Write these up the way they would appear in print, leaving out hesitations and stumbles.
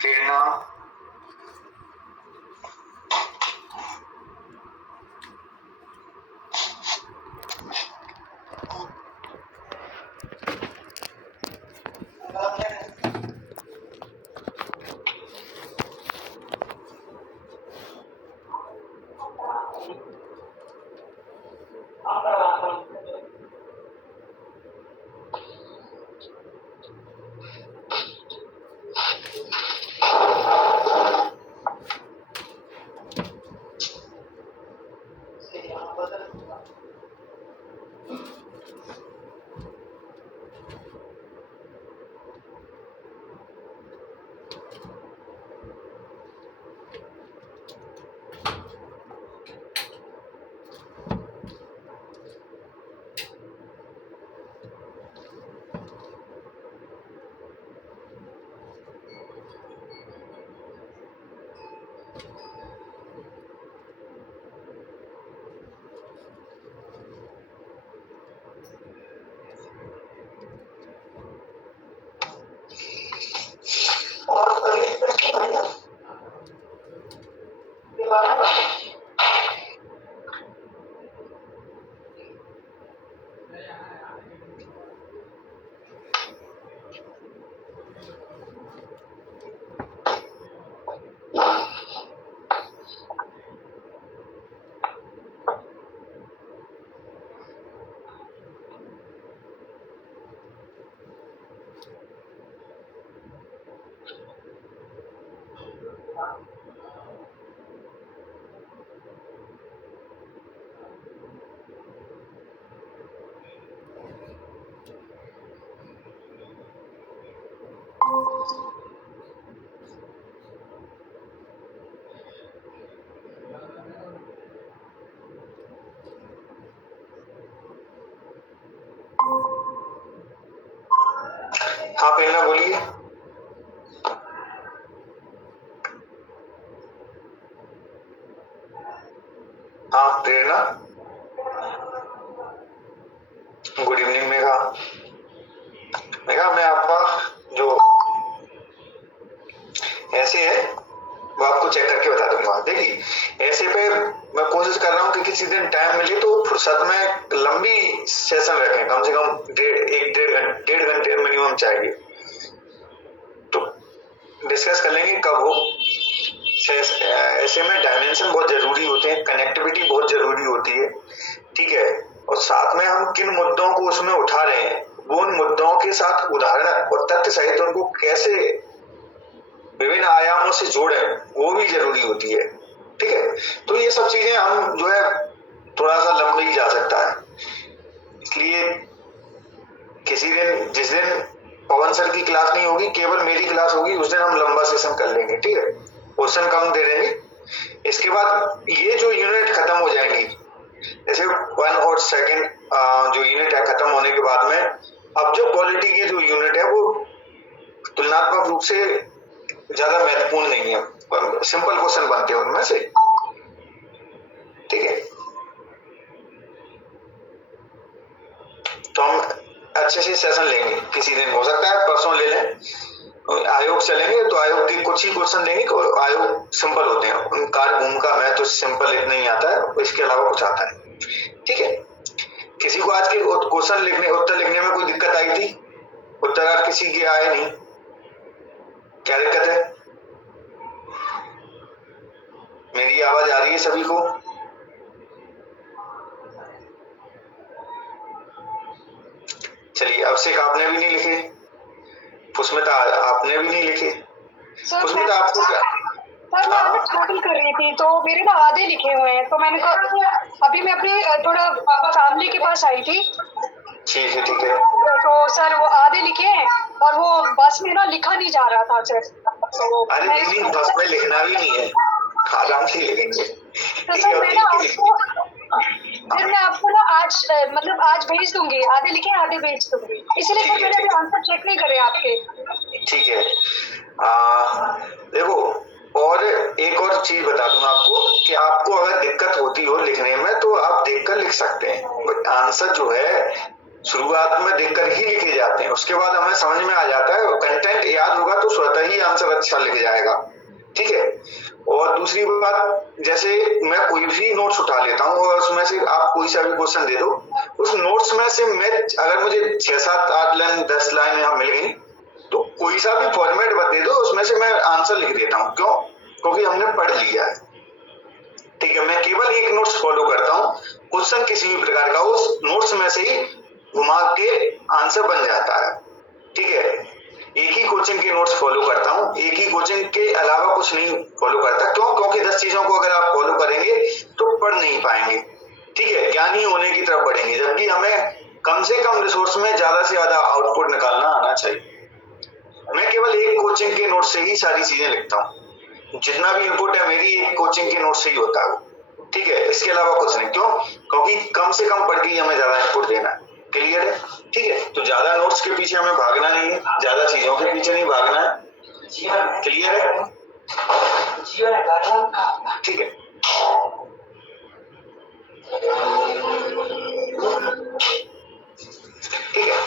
प्रेरणा, हाँ प्रेरणा बोलिए। हाँ प्रेरणा, गुड इवनिंग मेघा। मेघा मैं आपका जो ऐसे है वो आपको चेक करके बता दूंगा। देखिए ऐसे पे मैं कोशिश कर रहा हूँ कि किसी दिन टाइम मिले तो फुर्सत में लंबी सेशन रखें, कम से कम डेढ़ घंटे मिनिमम चाहिए। तो डिस्कस कर लेंगे कब हो। ऐसे में डायमेंशन बहुत जरूरी होते हैं, कनेक्टिविटी बहुत जरूरी होती है, ठीक है। और साथ में हम किन मुद्दों को उसमें उठा रहे हैं, वो उन मुद्दों के साथ उदाहरण और तथ्य सहित उनको कैसे विभिन्न आयामों से जोड़े, वो भी जरूरी होती है, ठीक है। तो ये सब चीजें हम जो है थोड़ा सा लंबी ही जा सकता है, इसलिए किसी दिन जिस दिन पवन सर की क्लास नहीं होगी, केवल मेरी क्लास होगी, उस दिन हम लंबा सेशन कर लेंगे, ठीक है। क्वेश्चन कम दे देंगे। इसके बाद ये जो यूनिट खत्म हो जाएंगी, जैसे 1 और 2 जो यूनिट है खत्म होने के बाद में अब जो क्वालिटी की जो यूनिट है वो तुलनात्मक रूप से ज्यादा महत्वपूर्ण नहीं है, सिंपल क्वेश्चन बनते हैं उनमें से, ठीक है। तो हम अच्छे से सेशन लेंगे, किसी दिन हो सकता है परसों ले लें, आयोग चलेंगे तो आयोग के कुछ ही क्वेश्चन लेंगे। आयोग सिंपल होते हैं, उन कार्य भूमिका में तो सिंपल इतना ही आता है, इसके अलावा कुछ आता है, ठीक है। किसी को आज के क्वेश्चन लिखने उत्तर लिखने में कोई दिक्कत आई थी? उत्तर आज किसी के आए नहीं, क्या दिक्कत है? मेरी आवाज आ रही है सभी को? चलिए, अभिषेक आपने भी नहीं लिखे, पुष्मिता आपने भी नहीं लिखे। पुष्मिता आपको क्या? सर मैं स्टडी कर रही थी तो मेरे ना आधे लिखे हुए हैं, तो मैंने कहा अभी मैं अपनी थोड़ा फैमिली के पास आई थी। ठीक है, ठीक है। तो सर वो आधे लिखे हैं और वो बस में ना लिखा नहीं जा रहा था सर। तो अरे नहीं, बस में लिखना भी नहीं है, आराम से लिखेंगे। तो सर मैं ना आपको फिर मैं आपको ना आज मतलब आज भेज दूंगी, आधे लिखे आधे भेज दूंगी, इसलिए सर मैंने अभी आंसर चेक नहीं करे आपके। ठीक है। देखो, और एक और चीज बता दूं आपको कि आपको अगर दिक्कत होती हो लिखने में तो आप देखकर लिख लिख सकते हैं। आंसर जो है शुरुआत में देखकर ही लिखे जाते हैं, उसके बाद हमें समझ में आ जाता है, कंटेंट याद होगा तो स्वतः ही आंसर अच्छा लिख जाएगा। ठीक है। और दूसरी बात, जैसे मैं कोई भी नोट्स उठा लेता हूँ और उसमें से आप कोई सा भी क्वेश्चन दे दो, उस नोट्स में से मैं अगर मुझे 6, 7, 8 लाइन 10 लाइन यहाँ मिल गई तो कोई सा भी फॉर्मेट दे दो, उसमें से मैं आंसर लिख देता हूँ। क्यों? क्योंकि हमने पढ़ लिया है। ठीक है। मैं केवल एक नोट्स फॉलो करता हूँ, क्वेश्चन किसी भी प्रकार का उस नोट्स में से ही घुमा के आंसर बन जाता है। ठीक है। एक ही कोचिंग के नोट्स फॉलो करता हूँ, एक ही कोचिंग के अलावा कुछ नहीं फॉलो करता। क्यों? क्योंकि 10 चीजों को अगर आप फॉलो करेंगे तो पढ़ नहीं पाएंगे। ठीक है। ज्ञानी होने की तरफ बढ़ेंगे, जबकि हमें कम से कम रिसोर्स में ज्यादा से ज्यादा आउटपुट निकालना आना चाहिए। मैं केवल एक कोचिंग के नोट से ही सारी चीजें लिखता हूँ, जितना भी इनपुट है मेरी एक कोचिंग के नोट से ही होता है। ठीक है। इसके अलावा कुछ नहीं। क्यों? क्योंकि कम से कम पढ़ के ही हमें ज्यादा इनपुट देना है। क्लियर है? ठीक है। तो ज्यादा नोट्स के पीछे हमें भागना नहीं है, ज्यादा चीजों के पीछे नहीं भागना है। क्लियर है? ठीक है। ठीक है।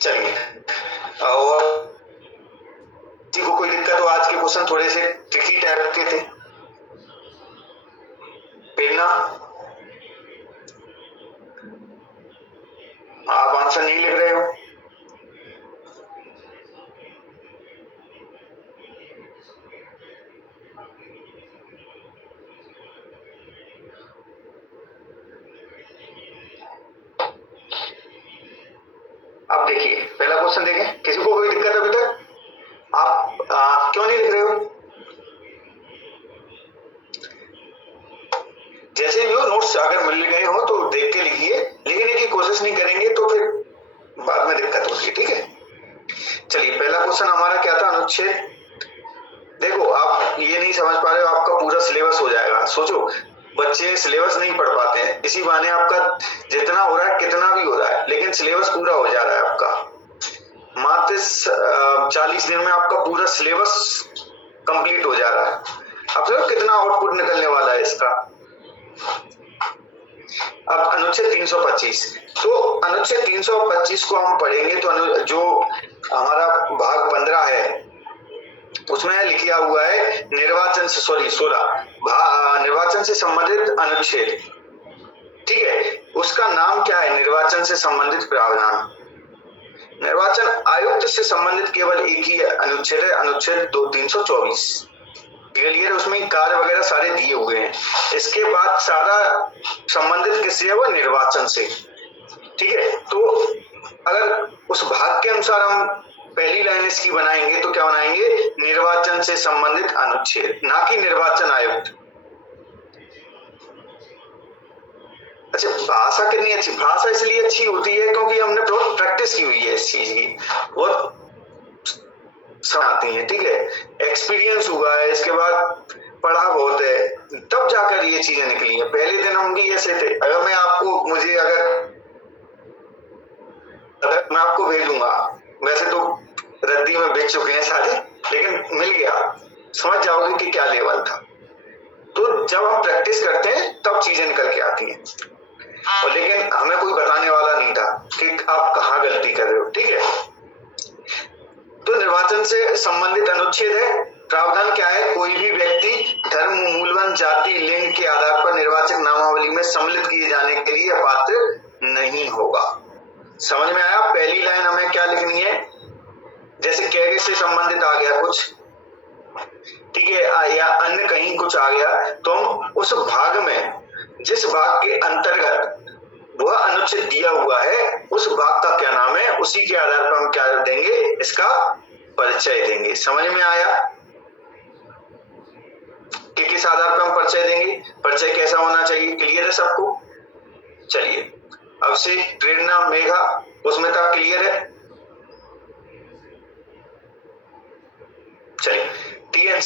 चलिए, और किसी को कोई दिक्कत हो? आज के क्वेश्चन थोड़े से ट्रिकी टाइप के थे। प्रेरणा, आप आंसर नहीं लिख रहे हो? अब देखिए, पहला क्वेश्चन देखें। किसी को कोई दिक्कत अभी तक? आप क्यों नहीं लिख रहे हो? जैसे भी हो, नोट्स अगर मिल गए हो तो देख के लिखिए, लिखने की कोशिश नहीं करेंगे तो फिर बाद में दिक्कत होगी। ठीक है। चलिए, पहला क्वेश्चन हमारा क्या था? अनुच्छेद। देखो, आप ये नहीं समझ पा रहे हो, आपका पूरा सिलेबस हो जाएगा। सोचो, बच्चे सिलेबस नहीं पढ़ पाते हैं, इसी बहाने आपका जितना हो रहा है, कितना भी हो रहा है, लेकिन सिलेबस पूरा हो जा रहा है आपका। मात्र 40 दिन में आपका पूरा सिलेबस कंप्लीट हो जा रहा है। अब देखो कितना आउटपुट निकलने वाला है इसका। अब अनुच्छेद 325, तो अनुच्छेद 325 को हम पढ़ेंगे तो जो हमारा भाग 15 है उसमें लिखा हुआ है निर्वाचन से 16 निर्वाचन से संबंधित अनुच्छेद। ठीक है। उसका नाम क्या है? निर्वाचन से संबंधित प्रावधान। निर्वाचन आयुक्त से संबंधित केवल एक ही अनुच्छेद है, अनुच्छेद 324। क्लियर? उसमें कार्य वगैरह सारे दिए हुए हैं। इसके बाद सारा संबंधित किससे है? वो निर्वाचन से। ठीक है। तो अगर उस भाग के अनुसार हम पहली लाइन इसकी बनाएंगे तो क्या बनाएंगे? निर्वाचन से संबंधित अनुच्छेद, ना कि निर्वाचन आयुक्त। अच्छा, भाषा कितनी अच्छी? भाषा इसलिए अच्छी होती है क्योंकि हमने बहुत प्रैक्टिस की हुई है इस चीज की, बहुत आती है। ठीक है। एक्सपीरियंस हुआ है, इसके बाद पढ़ा बहुत है, तब जाकर ये चीजें निकली है। पहले दिन हम भी ऐसे थे। अगर मैं आपको मैं आपको भेजूंगा, वैसे तो रद्दी में बेच चुके हैं सारे, लेकिन मिल गया, समझ जाओगे कि क्या लेवल था। तो जब हम प्रैक्टिस करते हैं तब चीजें निकल के आती हैं, और लेकिन हमें कोई बताने वाला नहीं था कि आप कहाँ गलती कर रहे हो। ठीक है। तो निर्वाचन से संबंधित अनुच्छेद है। प्रावधान क्या है? कोई भी व्यक्ति धर्म, मूलवन, जाति, लिंग के आधार पर निर्वाचक नामावली में सम्मिलित किए जाने के लिए पात्र नहीं होगा। समझ में आया? पहली लाइन हमें क्या लिखनी है? जैसे कैगे से संबंधित आ गया कुछ, ठीक है, या अन्य कहीं कुछ आ गया, तो हम उस भाग में, जिस भाग के अंतर्गत वह अनुच्छेद दिया हुआ है, उस भाग का क्या नाम है, उसी के आधार पर हम क्या देंगे? इसका परिचय देंगे। समझ में आया कि किस आधार पर हम परिचय देंगे? परिचय कैसा होना चाहिए? क्लियर है सबको? चलिए, अब से प्रेरणा, मेघा, उसमें क्लियर है? चलिए, टीएन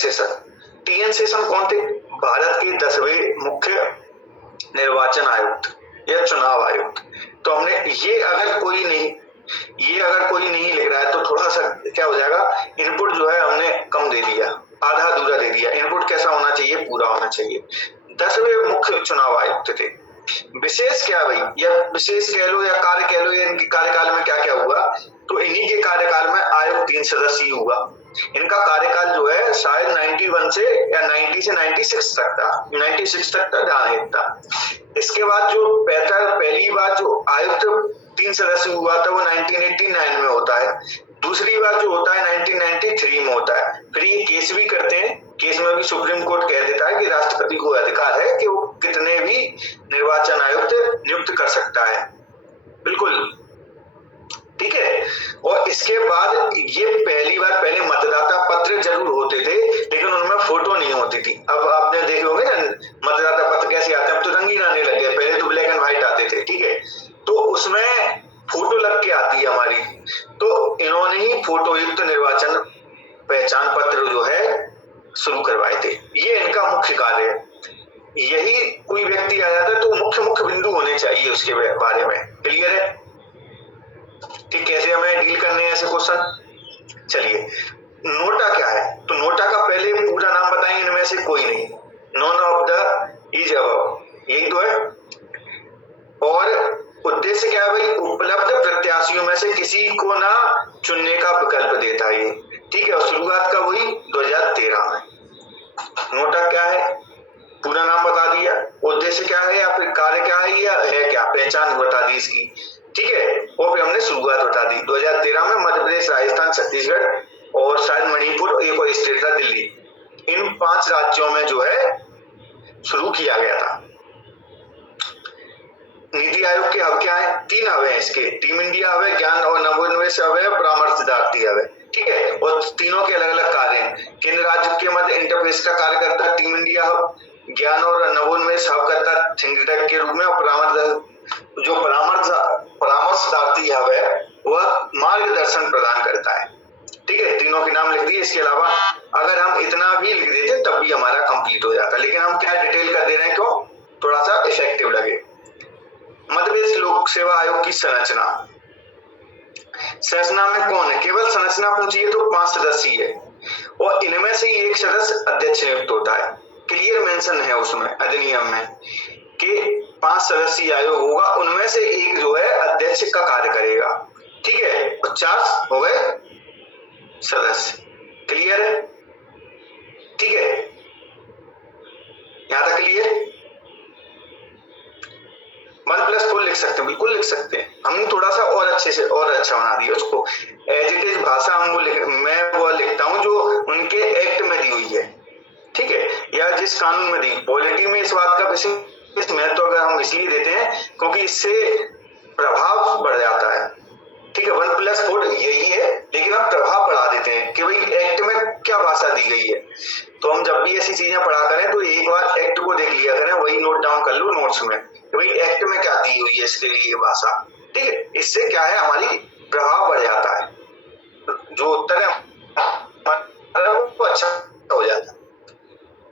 सेशन कौन थे? भारत के 10वें मुख्य निर्वाचन आयुक्त या चुनाव आयुक्त। तो हमने ये अगर कोई नहीं लिख रहा है तो थोड़ा सा क्या हो जाएगा, इनपुट जो है हमने कम दे दिया, आधा अधूरा दे दिया। इनपुट कैसा होना चाहिए? पूरा होना चाहिए। 10वें मुख्य चुनाव आयुक्त थे। विशेष क्या भाई, या विशेष कह लो या कार्य कह लो, या इनके कार्यकाल में क्या क्या हुआ, तो इन्हीं के कार्यकाल में आयोग 3 सदस्यीय हुआ। इनका कार्यकाल जो है शायद 91 से या 90 से 96 तक था, 96 तक था, ध्यान रखता। इसके बाद जो पहली बार जो आयुक्त 3 सदस्य हुआ था वो 1989 में होता है, दूसरी बार जो होता है 1993 में होता है। फिर ये केस भी करते हैं, केस में भी सुप्रीम कोर्ट कह देता है कि राष्ट्रपति को अधिकार है कि वो कितने भी निर्वाचन आयुक्त नियुक्त कर सकता है, बिल्कुल ठीक है। और इसके बाद ये पहली बार, पहले मतदाता पत्र जरूर होते थे लेकिन उनमें फोटो नहीं होती थी। अब आपने देखे होंगे ना मतदाता पत्र कैसे आते हैं, अब तो रंगीन आने लग गए, पहले तो ब्लैक एंड व्हाइट आते थे, ठीक है। तो उसमें फोटो लग के आती है हमारी, तो इन्होंने ही फोटो युक्त निर्वाचन पहचान पत्र जो है शुरू करवाए थे। ये इनका मुख्य कार्य है। यही कोई व्यक्ति आ जाता है तो मुख्य बिंदु होने चाहिए उसके बारे में, क्लियर है कि कैसे हमें डील करने हैं ऐसे क्वेश्चन। चलिए, नोटा क्या है, तो नोटा का पहले पूरा नाम बताएंगे, इनमें से कोई नहीं, none of the is above, यही तो है। और उद्देश्य क्या है भाई, उपलब्ध प्रत्याशियों में से किसी को ना चुनने का विकल्प देता है ये, ठीक है। और शुरुआत का वही 2013 में। नोटा क्या है, पूरा नाम बता दिया, उद्देश्य क्या है या फिर कार्य क्या है या है क्या, पहचान बता दी इसकी, ठीक है। और फिर हमने शुरुआत बता दी 2013 में मध्य प्रदेश, राजस्थान, छत्तीसगढ़ और शायद मणिपुर, एक और स्टेट था दिल्ली, इन 5 राज्यों में जो है शुरू किया गया था। नीति आयोग के हब क्या है, 3 हब है इसके, टीम इंडिया हब है, ज्ञान और नवोन्मेष हब है, परामर्शदात्री हब है, ठीक है। और तीनों के अलग अलग कार्य हैं। केंद्र राज्य के मध्य इंटरफेस का कार्य करता है टीम इंडिया हब, ज्ञान और नवोन्मेष हब करता है थिंक टैंक के रूप में, और परामर्शदात्री हब है वह मार्गदर्शन प्रदान करता है, ठीक है। तीनों के नाम लिख दिए। इसके अलावा अगर हम इतना भी लिख देते तब भी हमारा कंप्लीट हो जाता, लेकिन हम क्या डिटेल कर दे रहे हैं, क्यों, थोड़ा सा इफेक्टिव लगे। मध्य प्रदेश लोक सेवा आयोग की संरचना, संरचना में कौन है, केवल संरचना पूछिए तो 5 सदस्यीय है, और इनमें से एक सदस्य अध्यक्ष नियुक्त होता है। क्लियर मेंशन है उसमें अधिनियम में कि 5 सदस्यीय आयोग होगा, उनमें से एक जो है अध्यक्ष का कार्य करेगा, ठीक है। 50 हो गए सदस्य, क्लियर है, ठीक है, यहां तक क्लियर। 1+4 लिख सकते हैं, बिल्कुल लिख सकते हैं, हमने थोड़ा सा और अच्छे से और अच्छा बना दिया उसको। एज इट इज भाषा मैं वो लिखता हूं जो उनके एक्ट में दी हुई है, ठीक है, या जिस कानून में दी। पॉलिटी में इस बात का विशेष महत्व अगर हम इसलिए देते हैं क्योंकि इससे प्रभाव बढ़ जाता है, ठीक है। 1+4 यही है, लेकिन हम प्रभाव बढ़ा देते हैं कि भाई एक्ट में क्या भाषा दी गई है। तो हम जब भी ऐसी चीजें पढ़ा करें तो एक बार एक्ट को देख लिया करें, वही नोट डाउन कर लो नोट्स में कि भाई एक्ट में क्या दी हुई है इसके लिए भाषा, ठीक है। इससे क्या है, हमारी प्रभाव बढ़ जाता है, जो उत्तर है वो अच्छा हो जाता है।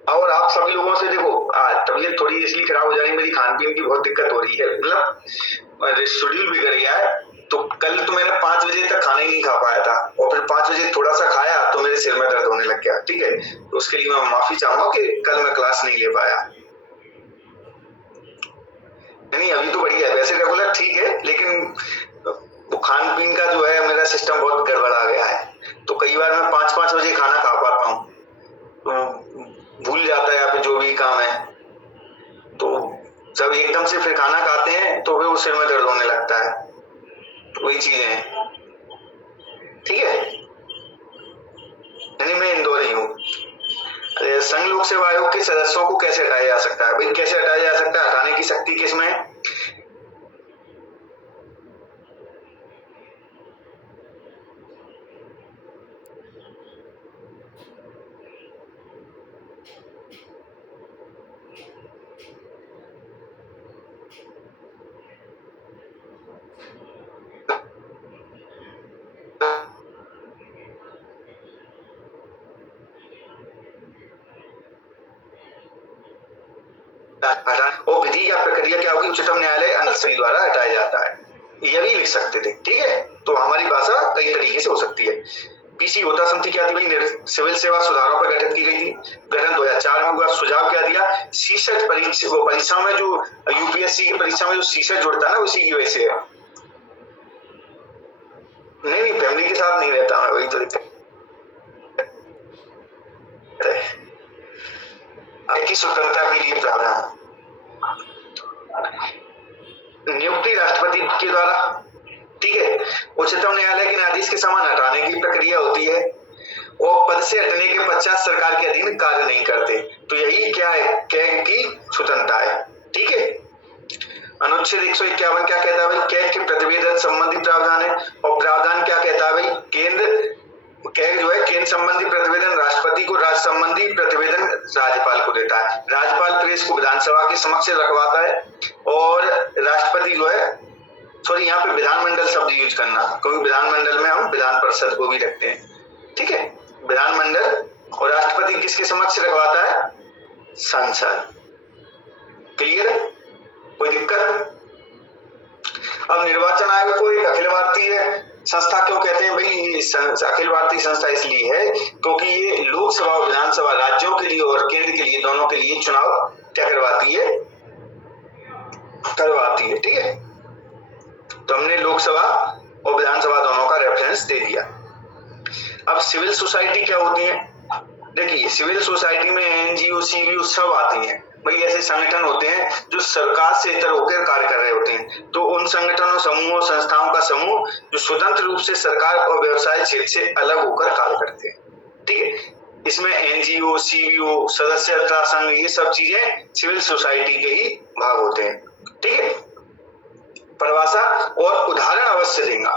और आप सभी लोगों से देखो, तबीयत थोड़ी इसलिए खराब हो जा रही है, मेरी खान पीन की बहुत दिक्कत हो रही है, मतलब शेड्यूल बिगड़ गया है। तो कल तो मैंने 5 बजे तक खाना ही नहीं खा पाया था, और फिर 5 बजे थोड़ा सा खाया तो मेरे सिर में दर्द होने लग गया, ठीक है। तो उसके लिए मैं माफी चाहूंगा कि कल मैं क्लास नहीं ले पाया। नहीं, अभी तो बढ़िया है, वैसे रेगुलर ठीक है, लेकिन वो खान पीन का जो है मेरा सिस्टम बहुत गड़बड़ आ गया है। तो कई बार मैं 5-5 बजे खाना खा पाता हूँ, तो भूल जाता है या फिर जो भी काम है, तो जब एकदम से फिर खाना खाते हैं तो फिर वो सिर में दर्द होने लगता है। वही चीजें हैं, ठीक है। यानी मैं इंदौरी हूँ। संघ लोक सेवा आयोग के सदस्यों को कैसे हटाया जा सकता है, भाई कैसे हटाया जा सकता है, हटाने की शक्ति किसमें है। और विधि या प्रक्रिया क्या होगी, उच्चतम न्यायालय अनसरी द्वारा हटाया जाता है, यह भी लिख सकते थे, ठीक है। तो हमारी भाषा कई तरीके से हो सकती है। पीसी होता समिति क्या थी भाई, सिविल सेवा सुधारों पर गठित की गई थी, गठन 2004 में हुआ। सुझाव क्या दिया, शीर्षक परीक्षा में जो यूपीएससी की परीक्षा में जो शीर्षक जुड़ता है ना, उसी की वजह से है। नहीं फैमिली के साथ नहीं रहता मैं, वही तो दिक्कत है की स्वतंत्रता के लिए प्रावधान। नियुक्ति राष्ट्रपति के द्वारा, ठीक है। उच्चतम न्यायालय के न्यायाधीश के समान हटाने की प्रक्रिया होती है और पद से हटने के पश्चात सरकार के अधीन कार्य नहीं करते, तो यही क्या है, कैग की स्वतंत्रता है, ठीक है। अनुच्छेद 151 क्या कहता है भाई, कैग के प्रतिवेदन संबंधी प्रावधान है, और प्रावधान क्या कहता है भाई, कैग जो है केंद्र संबंधी प्रतिवेदन राष्ट्रपति को, राज्य संबंधी प्रतिवेदन राज्यपाल को देता है। राज्यपाल प्रेस को विधानसभा के समक्ष रखवाता है, और राष्ट्रपति जो है, सॉरी यहाँ पे विधानमंडल शब्द यूज करना, क्योंकि विधानमंडल में हम विधान परिषद को भी रखते हैं, ठीक है। विधानमंडल और राष्ट्रपति किसके समक्ष रखवाता है, संसद। क्लियर है, कोई दिक्कत? अब निर्वाचन आयोग को एक अखिल भारतीय संस्था क्यों कहते हैं भाई, अखिल भारतीय संस्था इसलिए है क्योंकि ये लोकसभा और विधानसभा राज्यों के लिए और केंद्र के लिए, दोनों के लिए चुनाव क्या करवाती है, ठीक है। तो हमने लोकसभा और विधानसभा दोनों का रेफरेंस दे दिया। अब सिविल सोसाइटी क्या होती है, देखिए सिविल सोसाइटी में एनजीओ, सीवीओ सब आती हैं भाई, ऐसे संगठन होते हैं जो सरकार से इतर होकर कार्य कर रहे होते हैं। तो उन संगठनों, समूहों, संस्थाओं का समूह जो स्वतंत्र रूप से सरकार और व्यवसाय क्षेत्र से अलग होकर कार्य करते हैं, ठीक है। इसमें एनजीओ, सीवीओ, सदस्यता संघ, ये सब चीजें सिविल सोसाइटी के ही भाग होते हैं, ठीक है। परिभाषा और उदाहरण अवश्य देगा,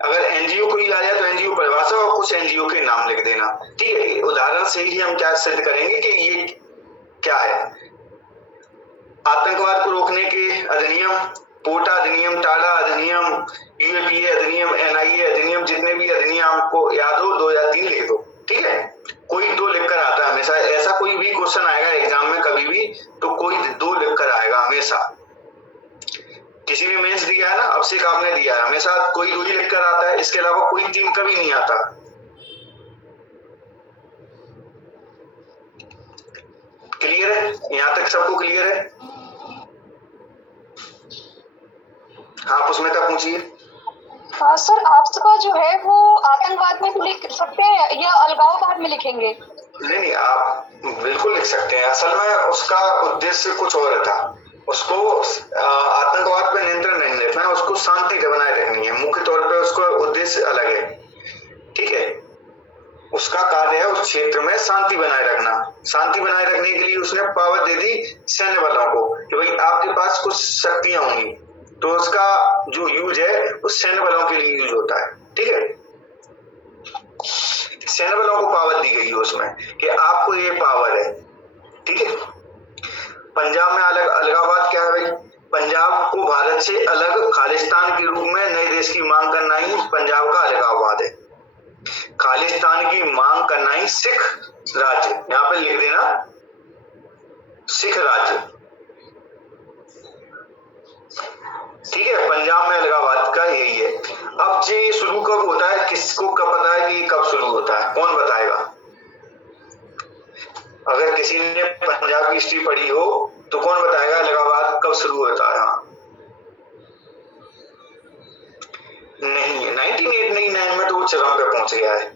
अगर एनजीओ कोई आ जाए तो एनजीओ परिभाषा और कुछ एनजीओ के नाम लिख देना, ठीक है। उदाहरण से ही हम क्या सिद्ध करेंगे कि ये क्या है। आतंकवाद को रोकने के अधिनियम, पोटा अधिनियम, टाडा अधिनियम, यूएपीए अधिनियम, एनआईए अधिनियम, जितने भी अधिनियम आपको याद हो 2 या 3 लिख दो, ठीक है। कोई 2 लिखकर आता है हमेशा, ऐसा कोई भी क्वेश्चन आएगा एग्जाम में कभी भी तो कोई 2 लिखकर आएगा हमेशा। किसी ने मेंस दिया है ना, अभिषेक आपने दिया है, हमेशा कोई 2 ही लिखकर आता है, इसके अलावा कोई 3 कभी नहीं आता। क्लियर है, यहां तक सबको क्लियर है? हाँ पुष्मिता पूछिए। हाँ सर, आपका जो है वो आतंकवाद में भी लिख सकते हैं या अलगाववाद में लिखेंगे? नहीं आप बिल्कुल लिख सकते हैं, असल में उसका उद्देश्य कुछ और था, उसको आतंकवाद पे नियंत्रण नहीं रखना है, उसको शांति बनाए रखनी है, मुख्य तौर पे उसका उद्देश्य अलग है, ठीक है। उसका कार्य है उस क्षेत्र में शांति बनाए रखना। शांति बनाए रखने के लिए उसने पावर दे दी सैन्य बलों को कि भाई आपके पास कुछ शक्तियां होंगी, तो उसका जो यूज है उस सैन्य बलों के लिए यूज होता है, ठीक है। सैन्य बलों को पावर दी गई है उसमें कि आपको ये पावर है, ठीक है। पंजाब में अलगाववाद क्या है भाई, पंजाब को भारत से अलग खालिस्तान के रूप में नए देश की मांग करना ही पंजाब का अलगाववाद है। खालिस्तान की मांग करना ही सिख राज्य, यहां पे लिख देना सिख राज्य, ठीक है। पंजाब में अलगाववाद का यही है। अब ये शुरू कब होता है, किसको कब पता है कि कब शुरू होता है, कौन बताएगा? अगर किसी ने पंजाब की हिस्ट्री पढ़ी हो तो कौन बताएगा अलगाववाद कब शुरू होता है? हाँ नहीं, 1989 में तो वो चरम पे पहुंच गया है।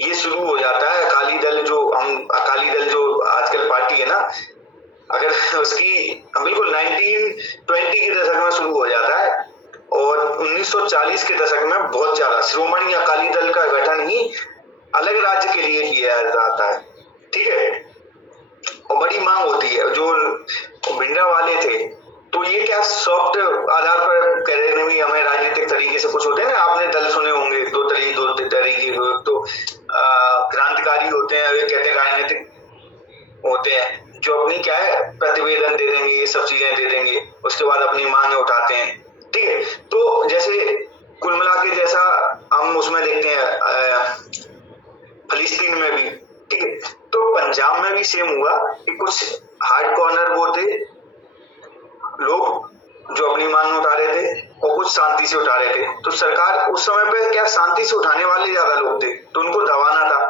ये शुरू हो जाता है अकाली दल जो आजकल पार्टी है ना, अगर उसकी बिल्कुल 1920 के दशक में शुरू हो जाता है और 1940 के दशक में बहुत ज्यादा श्रोमणी अकाली दल का गठन ही अलग राज्य के लिए किया जाता है, ठीक है। और बड़ी मांग होती है, जो भिंडरा वाले थे तो ये क्या सॉफ्ट आधार पर कह रहे हैं हमें राजनीतिक तरीके से कुछ होते हैं ना, आपने दल सुने होंगे दो तरीके, तो क्रांतिकारी होते हैं, वे कहते हैं राजनीतिक होते हैं जो अपनी क्या है प्रतिवेदन दे देंगे, ये सब चीजें दे देंगे, उसके बाद अपनी मांगें उठाते हैं, ठीक है। तो जैसे कुल मिला के जैसा हम उसमें देखते हैं फिलिस्तीन में भी, ठीक है। तो पंजाब में भी सेम हुआ कि कुछ हार्ड कॉर्नर वो थे लोग जो अपनी मांग उठा रहे थे और कुछ शांति से उठा रहे थे। तो सरकार उस समय पे क्या शांति से उठाने वाले ज्यादा लोग थे, तो उनको दबाना था।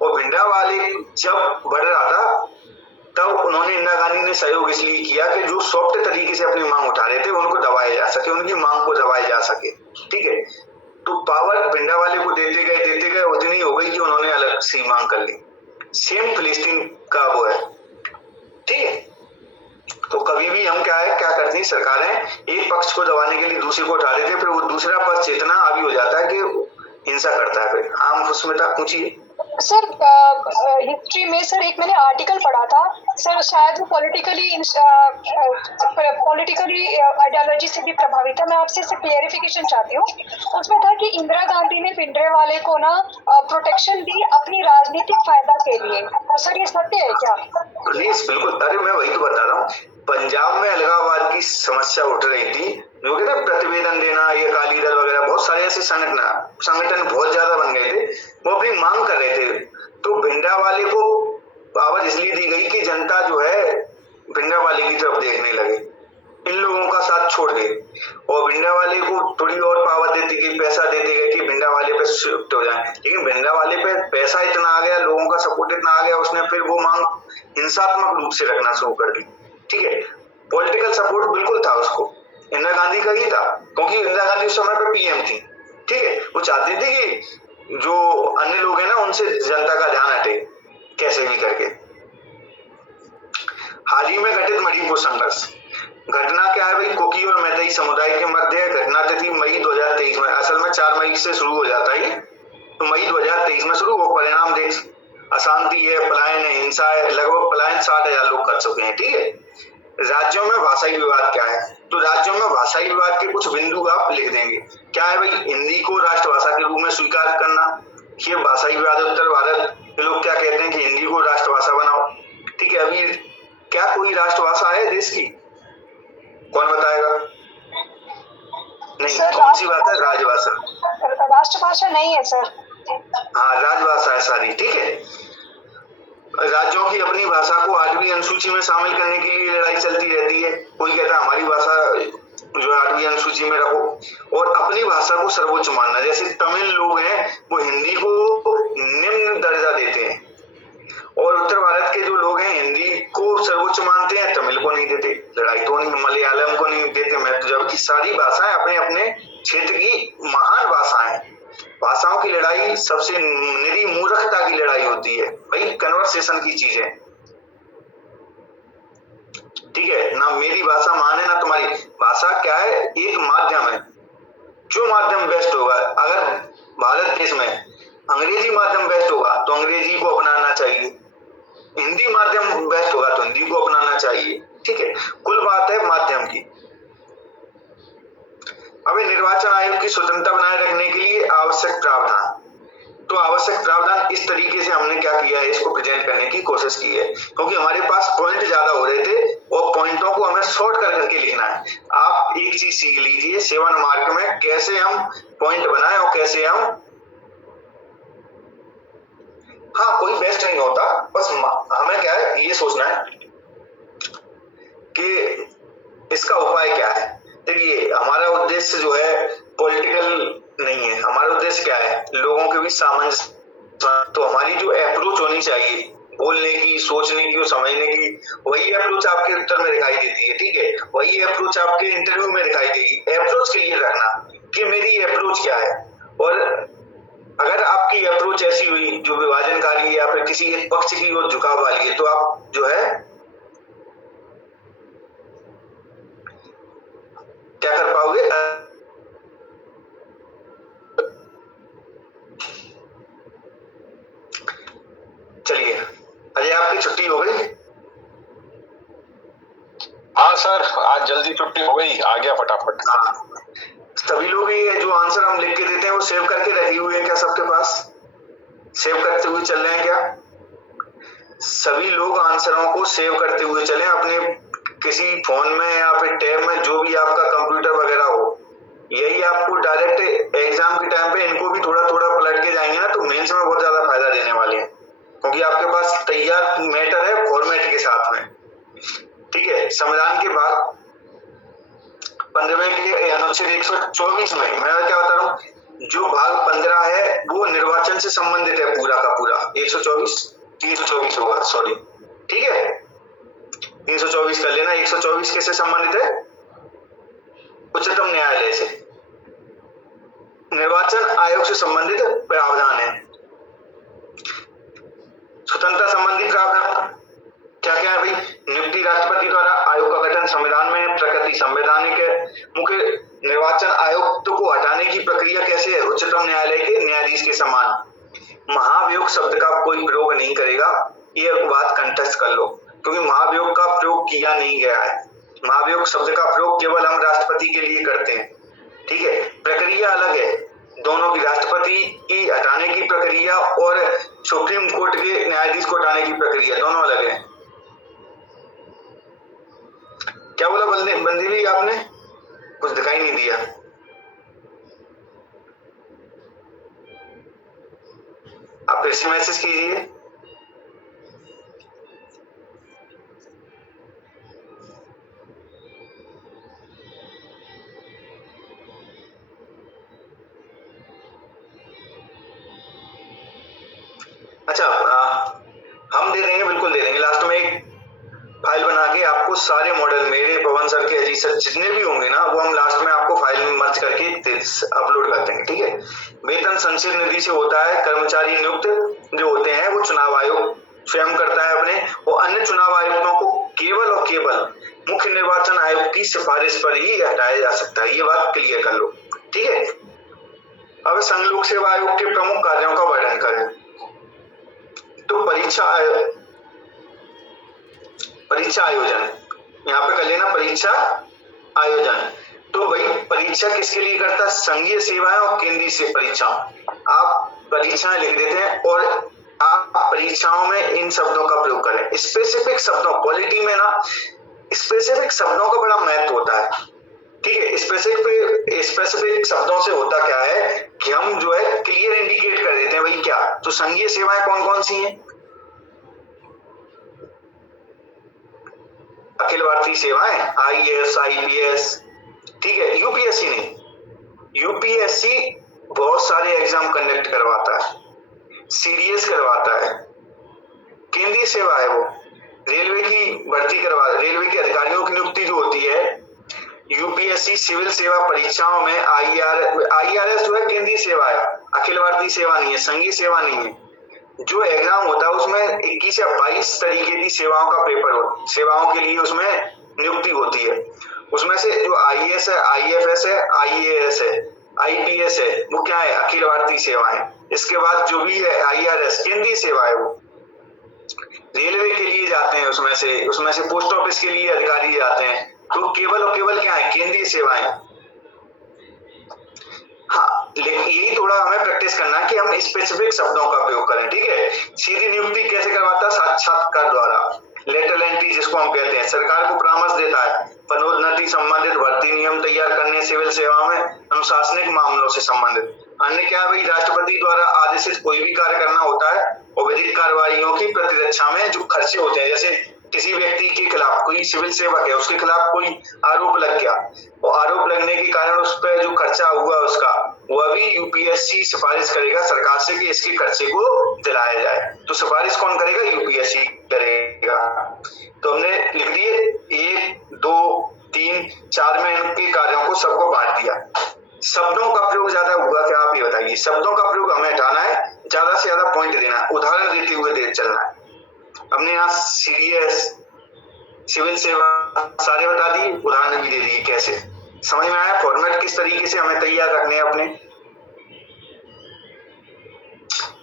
और भिंडरा वाले जब बढ़ रहा था तब उन्होंने इंदिरा गांधी ने सहयोग इसलिए किया कि जो सॉफ्ट तरीके से अपनी मांग उठा रहे थे उनको दबाया जा सके, उनकी मांग को दबाया जा सके। ठीक है, तो पावर भिंडरा वाले को देते गए उतनी हो गई कि उन्होंने अलग सी मांग कर ली। सेम फिलिस्तीन का वो है। ठीक है, तो कभी भी हम क्या करती हैं सरकारें, एक पक्ष को दबाने के लिए दूसरे को उठा देते हैं, फिर वो दूसरा पक्ष इतना हावी हो जाता है कि हिंसा करता है। फिर आम उसमें पूछिए सर, हिस्ट्री में सर एक मैंने आर्टिकल पढ़ा था सर, शायद वो पॉलिटिकली आइडियोलॉजी से भी प्रभावित है। मैं आपसे इसे क्लियरिफिकेशन चाहती हूँ। उसमें था कि इंदिरा गांधी ने भिंडरावाले को ना प्रोटेक्शन दी अपनी राजनीतिक फायदा के लिए। सर ये सत्य है क्या? प्लीज बिल्कुल, अरे मैं वही तो बता रहा हूँ। पंजाब में अलगाववाद की समस्या उठ रही थी, जो कहते हैं प्रतिवेदन देना, ये अकाली दल वगैरह बहुत सारे ऐसे संगठन बहुत ज्यादा बन गए थे, वो अपनी मांग कर रहे थे। तो भिंडरावाले को पावर इसलिए दी गई कि जनता जो है भिंडरावाले की तरफ देखने लगे, इन लोगों का साथ छोड़ दे। और भिंडरावाले को थोड़ी और पावर देती गई, पैसा देते गए कि भिंडरावाले पे शिफ्ट हो जाए। लेकिन भिंडरावाले पे पैसा इतना आ गया, लोगों का सपोर्ट इतना आ गया, उसने फिर वो मांग हिंसात्मक रूप से रखना शुरू कर दी। ठीक है, पॉलिटिकल सपोर्ट बिल्कुल था उसको, इंदिरा गांधी का ही था, क्योंकि इंदिरा गांधी उस समय पे पीएम थी। ठीक है, वो चाहती थी कि जो अन्य लोग हैं ना उनसे जनता का ध्यान हटे कैसे भी करके। हाल ही में घटित मणिपुर संघर्ष घटना क्या है भाई, कुकी और मैतेई समुदाय के मध्य घटना तिथि मई 2023 में, असल में 4 मई से शुरू हो जाता है, तो मई 2023 में शुरू हो। परिणाम देख, अशांति है, पलायन है, हिंसा है, लगभग पलायन 60,000 लोग कर चुके हैं। ठीक है, राज्यों में भाषाई विवाद क्या है, तो राज्यों में भाषाई विवाद के कुछ बिंदु आप लिख देंगे। क्या है भाई, हिंदी को राष्ट्रभाषा के रूप में स्वीकार करना, ये भाषाई विवाद है। उत्तर भारत के लोग क्या कहते हैं कि हिंदी को राष्ट्रभाषा बनाओ। ठीक है, अभी क्या कोई राष्ट्रभाषा है देश की? कौन बताएगा? नहीं, कौन सी बात है? राजभाषा, राष्ट्रभाषा नहीं है सर। हाँ राजभाषा है सारी। ठीक है, राज्यों की अपनी भाषा को 8वीं अनुसूची में शामिल करने के लिए लड़ाई चलती रहती है। कोई कहता है हमारी भाषा जो 8वीं अनुसूची में रखो, और अपनी भाषा को सर्वोच्च मानना। जैसे तमिल लोग हैं वो हिंदी को निम्न दर्जा देते हैं, और उत्तर भारत के जो लोग हैं हिंदी को सर्वोच्च मानते हैं, तमिल को नहीं देते। लड़ाई तो नहीं, मलयालम को नहीं देते महत्व, जबकि सारी भाषाएं अपने अपने क्षेत्र की महान भाषाएं। भाषाओं की लड़ाई सबसे निरी मूर्खता की लड़ाई होती है भाई, कन्वर्सेशन की चीज है। ठीक है ना, मेरी भाषा महान है ना तुम्हारी। भाषा क्या है, एक माध्यम है, जो माध्यम बेस्ट होगा। अगर भारत देश में अंग्रेजी माध्यम बेस्ट होगा तो अंग्रेजी को अपनाना चाहिए, हिंदी माध्यम बेस्ट होगा तो हिंदी को अपनाना चाहिए। ठीक है, कुल बात है माध्यम की। अभी निर्वाचन आयोग की स्वतंत्रता बनाए रखने के लिए आवश्यक प्रावधान, तो आवश्यक प्रावधान इस तरीके से हमने क्या किया है, इसको प्रेजेंट करने की कोशिश की है, क्योंकि हमारे पास पॉइंट ज्यादा हो रहे थे और पॉइंटों को हमें शॉर्ट कर करके लिखना है। आप एक चीज सीख लीजिए 7 मार्क में कैसे हम पॉइंट बनाए और कैसे हम, हाँ कोई बेस्ट नहीं होता, बस हमें क्या है ये सोचना है कि इसका उपाय क्या है। देखिए हमारा उद्देश्य जो है पॉलिटिकल नहीं है, हमारा उद्देश्य क्या है, लोगों के बीच सामंजस्य। तो हमारी जो अप्रोच होनी चाहिए बोलने की, सोचने की और समझने की, वही अप्रोच आपके उत्तर में दिखाई देती है। ठीक है, वही अप्रोच आपके इंटरव्यू में दिखाई देगी। अप्रोच क्लियर रखना कि मेरी अप्रोच क्या है, और अगर आपकी अप्रोच ऐसी हुई जो विभाजनकारी है या फिर किसी एक पक्ष की ओर झुकाव वाली है, तो आप जो है क्या कर पाओगे। चलिए अजय, आपकी छुट्टी हो गई? हाँ सर, आज जल्दी छुट्टी हो गई, आ गया फटाफट। हाँ, सभी लोग ये जो आंसर हम लिख के देते हैं वो सेव करके रखे हुए हैं क्या सबके पास? सेव करते हुए चल रहे हैं क्या सभी लोग? आंसरों को सेव करते हुए चलें अपने किसी फोन में या फिर टैब में, जो भी आपका कंप्यूटर वगैरह हो। यही आपको डायरेक्ट एग्जाम के टाइम पे इनको भी थोड़ा थोड़ा पलट के जाएंगे ना, तो मेंस में बहुत ज्यादा फायदा देने वाले हैं, क्योंकि आपके पास तैयार मैटर है फॉर्मेट के साथ में। ठीक है, संविधान के बाद 15वें के अनुच्छेद 124 में मैं क्या बता रहा हूँ, जो भाग 15 है वो निर्वाचन से संबंधित है पूरा का पूरा। 324 होगा, सॉरी, ठीक है, 324 कर लेना। 124 किससे संबंधित है? उच्चतम न्यायालय से, निर्वाचन आयोग से संबंधित प्रावधान है। स्वतंत्रता संबंधी प्रावधान क्या क्या है भाई? नियुक्ति राष्ट्रपति द्वारा, आयोग का गठन संविधान में, प्रकृति संवैधानिक है, मुख्य निर्वाचन आयुक्त को हटाने की प्रक्रिया कैसे है? उच्चतम न्यायालय के न्यायाधीश के समान। महाभियोग शब्द का कोई प्रयोग नहीं करेगा, ये बात कंठस्थ कर लो, क्योंकि महाभियोग का प्रयोग किया नहीं गया है। महाभियोग शब्द का प्रयोग केवल हम राष्ट्रपति के लिए करते हैं, ठीक है। प्रक्रिया अलग है दोनों की, राष्ट्रपति की हटाने की प्रक्रिया और सुप्रीम कोर्ट के न्यायाधीश को हटाने की प्रक्रिया, दोनों अलग है। क्या बोला बंदी भी आपने? कुछ दिखाई नहीं दिया। आप फिर से मैसेज कीजिए। अच्छा, हम दे देंगे, बिल्कुल दे देंगे। लास्ट में एक फाइल बना के आपको सारे मॉडल, मेरे, पवन सर के, अजीत सर, जितने भी होंगे ना, वो हम लास्ट में आपको फाइल में मर्ज करके अपलोड कर देंगे, ठीक है। वेतन संचय निधि से होता है, कर्मचारी नियुक्त जो होते हैं वो चुनाव आयोग स्वयं करता है अपने, वो अन्य चुनाव आयुक्तों को केवल और केवल मुख्य निर्वाचन आयोग की सिफारिश पर ही हटाया जा सकता है। ये बात क्लियर कर लो, ठीक है। अब संघ लोक सेवा आयोग के प्रमुख कार्यों का वर्णन करें तो परीक्षा आयोजन, यहाँ पे कर लेना परीक्षा आयोजन। तो भाई परीक्षा किसके लिए करता है? संघीय सेवाएं और केंद्रीय से परीक्षाओं। आप परीक्षाएं लिख देते हैं और आप परीक्षाओं में इन शब्दों का प्रयोग करें। स्पेसिफिक शब्दों, क्वालिटी में ना स्पेसिफिक शब्दों का बड़ा महत्व होता है, ठीक है। स्पेसिफिक शब्दों से होता क्या है कि हम जो है क्लियर इंडिकेट कर देते हैं भाई क्या। तो संघीय सेवाएं कौन कौन सी हैं? अखिल भारतीय सेवाएं, आईएएस, आईपीएस, ठीक है। यूपीएससी नहीं, यूपीएससी बहुत सारे एग्जाम कंडक्ट करवाता है, सीडीएस करवाता है। केंद्रीय सेवा है वो रेलवे की भर्ती करवा, रेलवे के अधिकारियों की नियुक्ति जो होती है। यूपीएससी सिविल सेवा परीक्षाओं में आईआरएस जो है केंद्रीय सेवा है, अखिल भारतीय सेवा नहीं है, संघीय सेवा नहीं है। जो एग्जाम होता है उसमें 21 या 22 तरीके की सेवाओं का पेपर हो, सेवाओं के लिए उसमें नियुक्ति होती है। उसमें से जो आईएएस है, आईएफएस है, आईएएस है, आईपीएस है, वो क्या है? अखिल भारतीय सेवाएं। इसके बाद जो भी है आईआरएस केंद्रीय सेवा है, वो रेलवे के लिए जाते हैं, उसमें से पोस्ट ऑफिस के लिए अधिकारी जाते हैं। तो केवल और केवल क्या है? केंद्रीय सेवाएं। हाँ, लेकिन यही थोड़ा हमें प्रैक्टिस करना है कि हम स्पेसिफिक शब्दों का प्रयोग करें, ठीक है। सीधी नियुक्ति कैसे करवाता है? साक्षात्कार द्वारा, लेटरल एंट्री जिसको हम कहते हैं। सरकार को परामर्श देता है, पदोन्नति संबंधित भर्ती नियम तैयार करने, सिविल सेवा में अनुशासनिक मामलों से संबंधित। अन्य क्या है भाई? राष्ट्रपति द्वारा आदेशित कोई भी कार्य करना होता है और विधिक कार्रवाइयों की प्रतिरक्षा में जो खर्चे होते हैं, जैसे किसी व्यक्ति के खिलाफ, कोई सिविल सेवक है, उसके खिलाफ कोई आरोप लग गया और आरोप लगने के कारण उस पर जो खर्चा हुआ उसका, वह भी यूपीएससी सिफारिश करेगा सरकार से कि इसके खर्चे को दिलाया जाए। तो सिफारिश कौन करेगा? यूपीएससी करेगा। तो हमने लिख दिए 1, 2, 3, 4 में इनके कार्यों को सबको बांट दिया। शब्दों का प्रयोग ज्यादा हुआ क्या? आप ये बताइए। शब्दों का प्रयोग हमें हटाना है, ज्यादा से ज्यादा पॉइंट देना है, उदाहरण देते हुए चलना है। हमने यहाँ सीडीएस, सिविल सेवा सारे बता दिए, उदाहरण भी दे दिए। कैसे समझ में आया? फॉर्मेट किस तरीके से हमें तैयार रखने हैं अपने?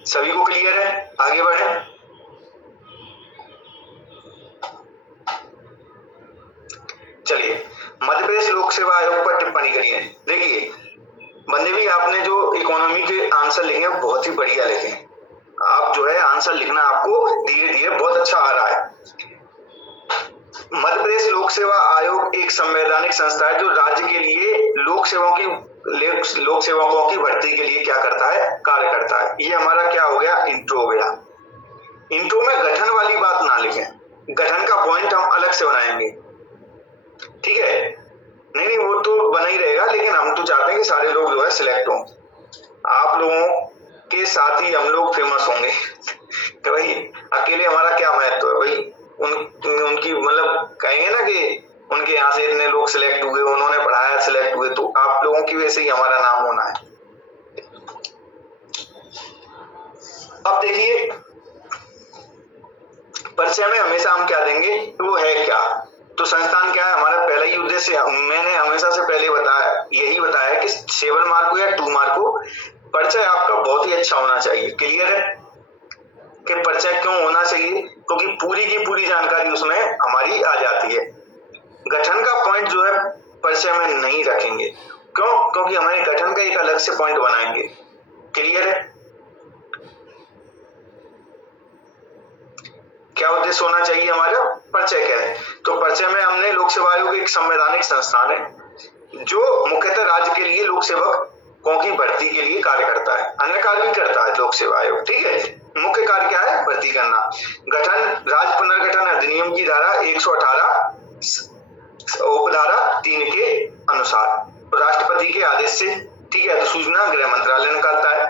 सभी को क्लियर है? आगे बढ़े। चलिए, मध्य प्रदेश लोक सेवा आयोग पर टिप्पणी करिए। देखिए बंदे भी, आपने जो इकोनॉमी के आंसर लिखे हैं बहुत ही बढ़िया लिखे। आप जो है आंसर लिखना आपको धीरे धीरे बहुत अच्छा आ रहा है। मध्य प्रदेश लोक सेवा आयोग एक संवैधानिक संस्था है जो राज्य के लिए लोक सेवकों की भर्ती के लिए क्या करता है? कार्य करता है। ये हमारा क्या हो गया? इंट्रो हो गया। इंट्रो में गठन वाली बात ना लिखें, गठन का पॉइंट हम अलग से बनाएंगे, ठीक है। नहीं, वो तो ही रहेगा, लेकिन हम तो चाहते हैं कि सारे लोग जो है सिलेक्ट हों। आप लोगों के साथ ही हम लोग फेमस होंगे कि भाई अकेले हमारा क्या महत्व है भाई, उनकी मतलब कहेंगे ना कि उनके यहाँ से इतने लोग सिलेक्ट हुए, उन्होंने पढ़ाया सिलेक्ट हुए, तो आप लोगों की वजह से ही हमारा नाम होना है। अब देखिए परिचय में हमेशा हम क्या देंगे, वो है क्या, तो संस्थान क्या है हमारा पहला ही उद्देश्य, मैंने हमेशा से पहले यही बताया कि 7 मार्क हो या 2 मार्क हो, परिचय आपका बहुत ही अच्छा होना चाहिए। क्लियर है कि परिचय क्यों होना चाहिए, क्योंकि पूरी की पूरी जानकारी उसमें हमारी आ जाती है। गठन का पॉइंट जो है परिचय में नहीं रखेंगे, क्यों, क्योंकि हमारे गठन का एक अलग से पॉइंट बनाएंगे। क्लियर है, क्या उद्देश्य होना चाहिए हमारा, परिचय क्या है, तो परिचय में हमने लोक सेवा आयोग एक संवैधानिक संस्थान है जो मुख्यतः राज्य के लिए लोक सेवकों की भर्ती के लिए कार्य करता है, अन्य कार्य भी करता है लोक सेवा आयोग, ठीक है। मुख्य कार्य क्या है, भर्ती करना। गठन राज्य पुनर्गठन अधिनियम की धारा 118 उपधारा 3 के अनुसार राष्ट्रपति के आदेश से, ठीक है, तो सूचना गृह मंत्रालय निकालता है।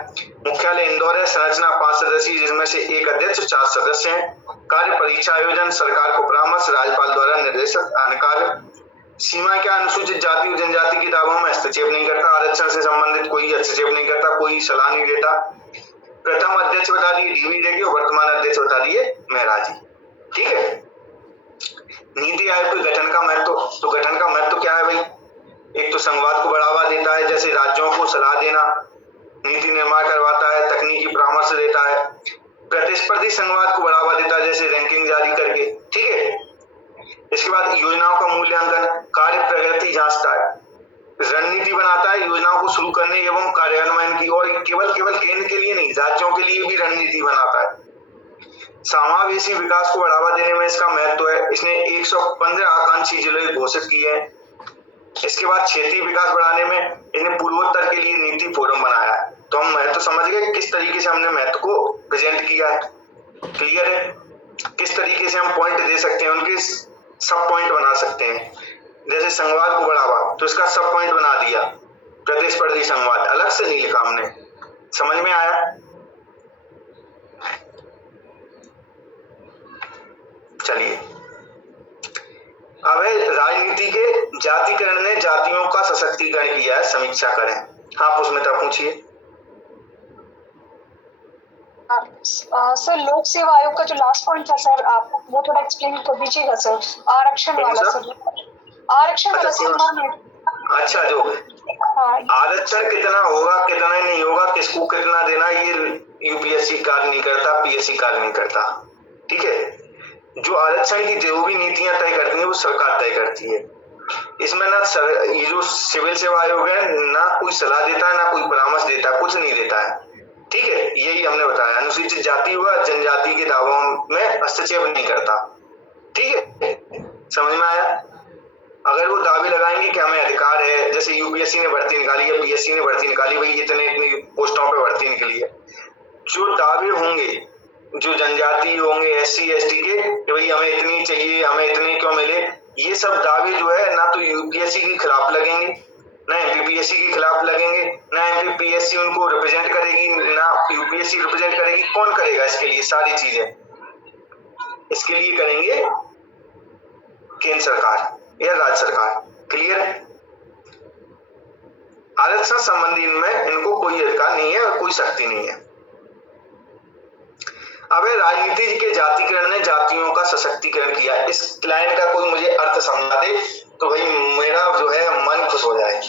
मुख्यालय इंदौर है, संरचना 5 सदस्यीय जिसमें से 1 अध्यक्ष 4 सदस्य हैं। कार्य परीक्षा आयोजन, सरकार को परामर्श, राज्यपाल द्वारा निर्देशित अन्य कार्य। सीमा क्या, अनुसूचित जाति और जनजाति की दावों में हस्तक्षेप नहीं करता, आरक्षण से संबंधित कोई हस्तक्षेप नहीं करता, कोई सलाह नहीं देता। प्रथम अध्यक्ष बता दिए डीवी रेड्डी और वर्तमान अध्यक्ष बता दिए मेहरा जी, ठीक है। नीति आयोग के गठन का महत्व, तो गठन का महत्व क्या है भाई, एक तो संवाद को बढ़ावा देता है, जैसे राज्यों को सलाह देना, नीति निर्माण करवाता है, तकनीकी परामर्श देता है, प्रतिस्पर्धी संवाद को बढ़ावा देता है, जैसे रैंकिंग जारी करके, ठीक है। इसके बाद योजनाओं का मूल्यांकन, कार्य प्रगति जांचता है, रणनीति बनाता है, योजनाओं को शुरू करने एवं कार्यान्वयन की, और केवल केंद्र के लिए नहीं, राज्यों के लिए भी रणनीति बनाता है। समावेशी विकास को बढ़ावा देने में इसका महत्व है, इसने 115 आकांक्षी जिले घोषित किए हैं। इसके बाद क्षेत्रीय विकास बढ़ाने में इसने पूर्वोत्तर के लिए नीति फोरम बनाया है। तो हम महत्व समझ गए किस तरीके से हमने महत्व को प्रेजेंट किया है। क्लियर है, किस तरीके से हम पॉइंट दे सकते हैं, उनके सब पॉइंट बना सकते हैं। जैसे संवाद को बढ़ावा, तो इसका सब पॉइंट बना दिया, प्रतिस्पर्धी संवाद अलग से नहीं लिखा हमने। समझ में आया, चलिए। अब राजनीति के जातिकरण ने जातियों का सशक्तिकरण किया है, समीक्षा करें। हाँ पुष्मिता पूछिए। सर लोक सेवा आयोग का जो लास्ट पॉइंट था सर, आप वो थोड़ा एक्सप्लेन कर दीजिएगा सर, आरक्षण वाला सर, आरक्षण वाला सम्मान। अच्छा, जो आरक्षण कितना होगा कितना नहीं होगा, किसको कितना देना, ये यूपीएससी कार्य नहीं करता, पीएससी कार्य नहीं करता, ठीक है। जो आरक्षण की जो भी नीतियां तय करती है वो सरकार तय करती है। इसमें ना ये जो सिविल सेवा आयोग है ना कोई सलाह देता है ना कोई परामर्श देता है, कुछ नहीं देता है, ठीक है। यही हमने बताया, अनुसूचित जाति व जनजाति के दावों में हस्तक्षेप नहीं करता, ठीक है। समझ में आया। अगर वो दावे लगाएंगे कि हमें अधिकार है, जैसे यूपीएससी ने भर्ती निकाली है, पीएससी ने भर्ती निकाली, भाई इतनी पोस्टों पे भर्ती निकली है, जो दावे होंगे जो जनजाति होंगे एससी एसटी के कि भाई हमें इतनी चाहिए, हमें इतने क्यों मिले, ये सब दावे जो है ना तो यूपीएससी के खिलाफ लगेंगे, ना एमपीपीएससी के खिलाफ लगेंगे, ना एमपीपीएससी उनको रिप्रेजेंट करेगी, ना यूपीएससी रिप्रेजेंट करेगी। कौन करेगा इसके लिए सारी चीजें, इसके लिए करेंगे केंद्र सरकार या राज्य सरकार। क्लियर है। आरक्षण संबंधी में इनको कोई अधिकार नहीं है और कोई शक्ति नहीं है। अब राजनीति के जातिकरण ने जातियों का सशक्तिकरण किया, इस लाइन का कोई मुझे अर्थ समझा दे तो भाई मेरा जो है मन खुश हो जाए।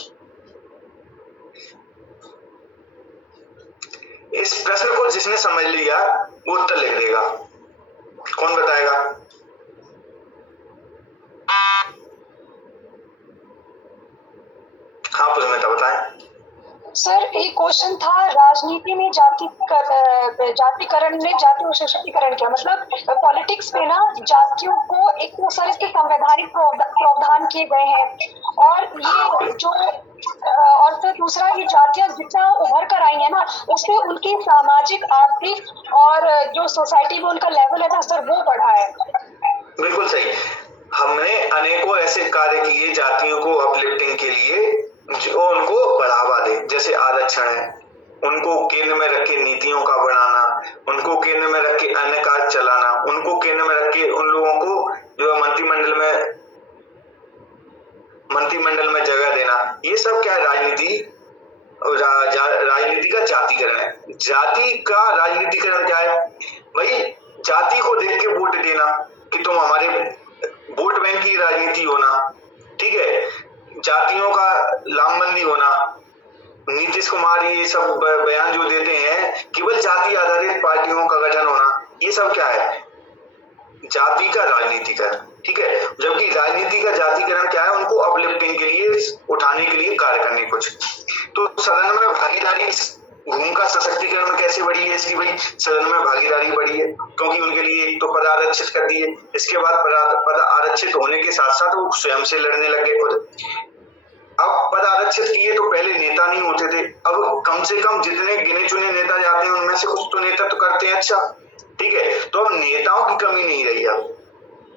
इस प्रश्न को जिसने समझ लिया वो उत्तर लिख देगा। कौन बताएगा? हाँ पुष्मिता बताएं। सर एक क्वेश्चन था, राजनीति में जातिकरण ने जातियों सशक्तिकरण किया, मतलब पॉलिटिक्स में ना जातियों को एक तो सर इसके संवैधानिक प्रावधान किए गए हैं, और ये जो और फिर दूसरा ये जातियां जितना उभर कर आई है ना उससे उनकी सामाजिक आर्थिक और जो सोसाइटी में उनका लेवल है ना सर वो बढ़ा है। बिल्कुल सही। हमने अनेकों ऐसे कार्य किए जातियों को अपलिफ्टिंग के लिए, मंत्रिमंडल में जगह देना, ये सब क्या है? राजनीति का जातिकरण है। जाति का राजनीतिकरण क्या है भाई? जाति को देख के वोट देना कि तुम हमारे, वोट बैंक की राजनीति होना, ठीक है, जातियों का लामबंदी होना, नीतीश कुमार ये सब बयान जो देते हैं, केवल जाति आधारित पार्टियों का गठन होना, ये सब क्या है? जाति का राजनीतिकरण, ठीक है। जबकि राजनीति का जातिकरण क्या है? उनको अपलिफ्टिंग के लिए, उठाने के लिए कार्य करने कुछ। तो सदन में भागीदारी, भूमिका सशक्तिकरण कैसे बढ़ी है इसकी? भाई सदन में भागीदारी बढ़ी है क्योंकि उनके लिए एक तो पद आरक्षित कर दिए, इसके बाद पद आरक्षित होने के साथ साथ वो स्वयं से लड़ने लगे खुद। अब पद आरक्षित किए तो पहले नेता नहीं होते थे, अब कम से कम जितने गिने चुने नेता जाते हैं उनमें से कुछ तो नेतृत्व करते हैं, अच्छा ठीक है। तो अब नेताओं की कमी नहीं रही। अब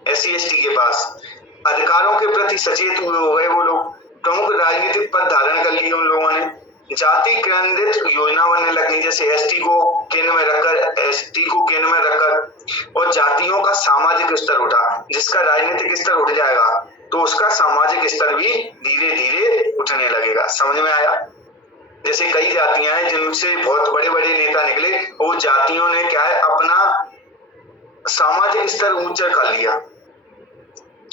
SC ST के पास अधिकारों के प्रति सचेत हुए हो गए वो लोग, प्रमुख राजनीतिक पद धारण कर लिए उन लोगों ने, जाति केंद्रित योजना बनने लगी, जैसे ST को केंद्र में रखकर, ST को केंद्र में रखकर, और जातियों का सामाजिक स्तर उठा। जिसका राजनीतिक स्तर उठ जाएगा तो उसका सामाजिक स्तर भी धीरे धीरे उठने लगेगा। समझ में आया? जैसे कई जातियां हैं जिनसे बहुत बड़े बड़े नेता निकले, वो जातियों ने क्या है? अपना सामाजिक स्तर ऊंचा कर लिया।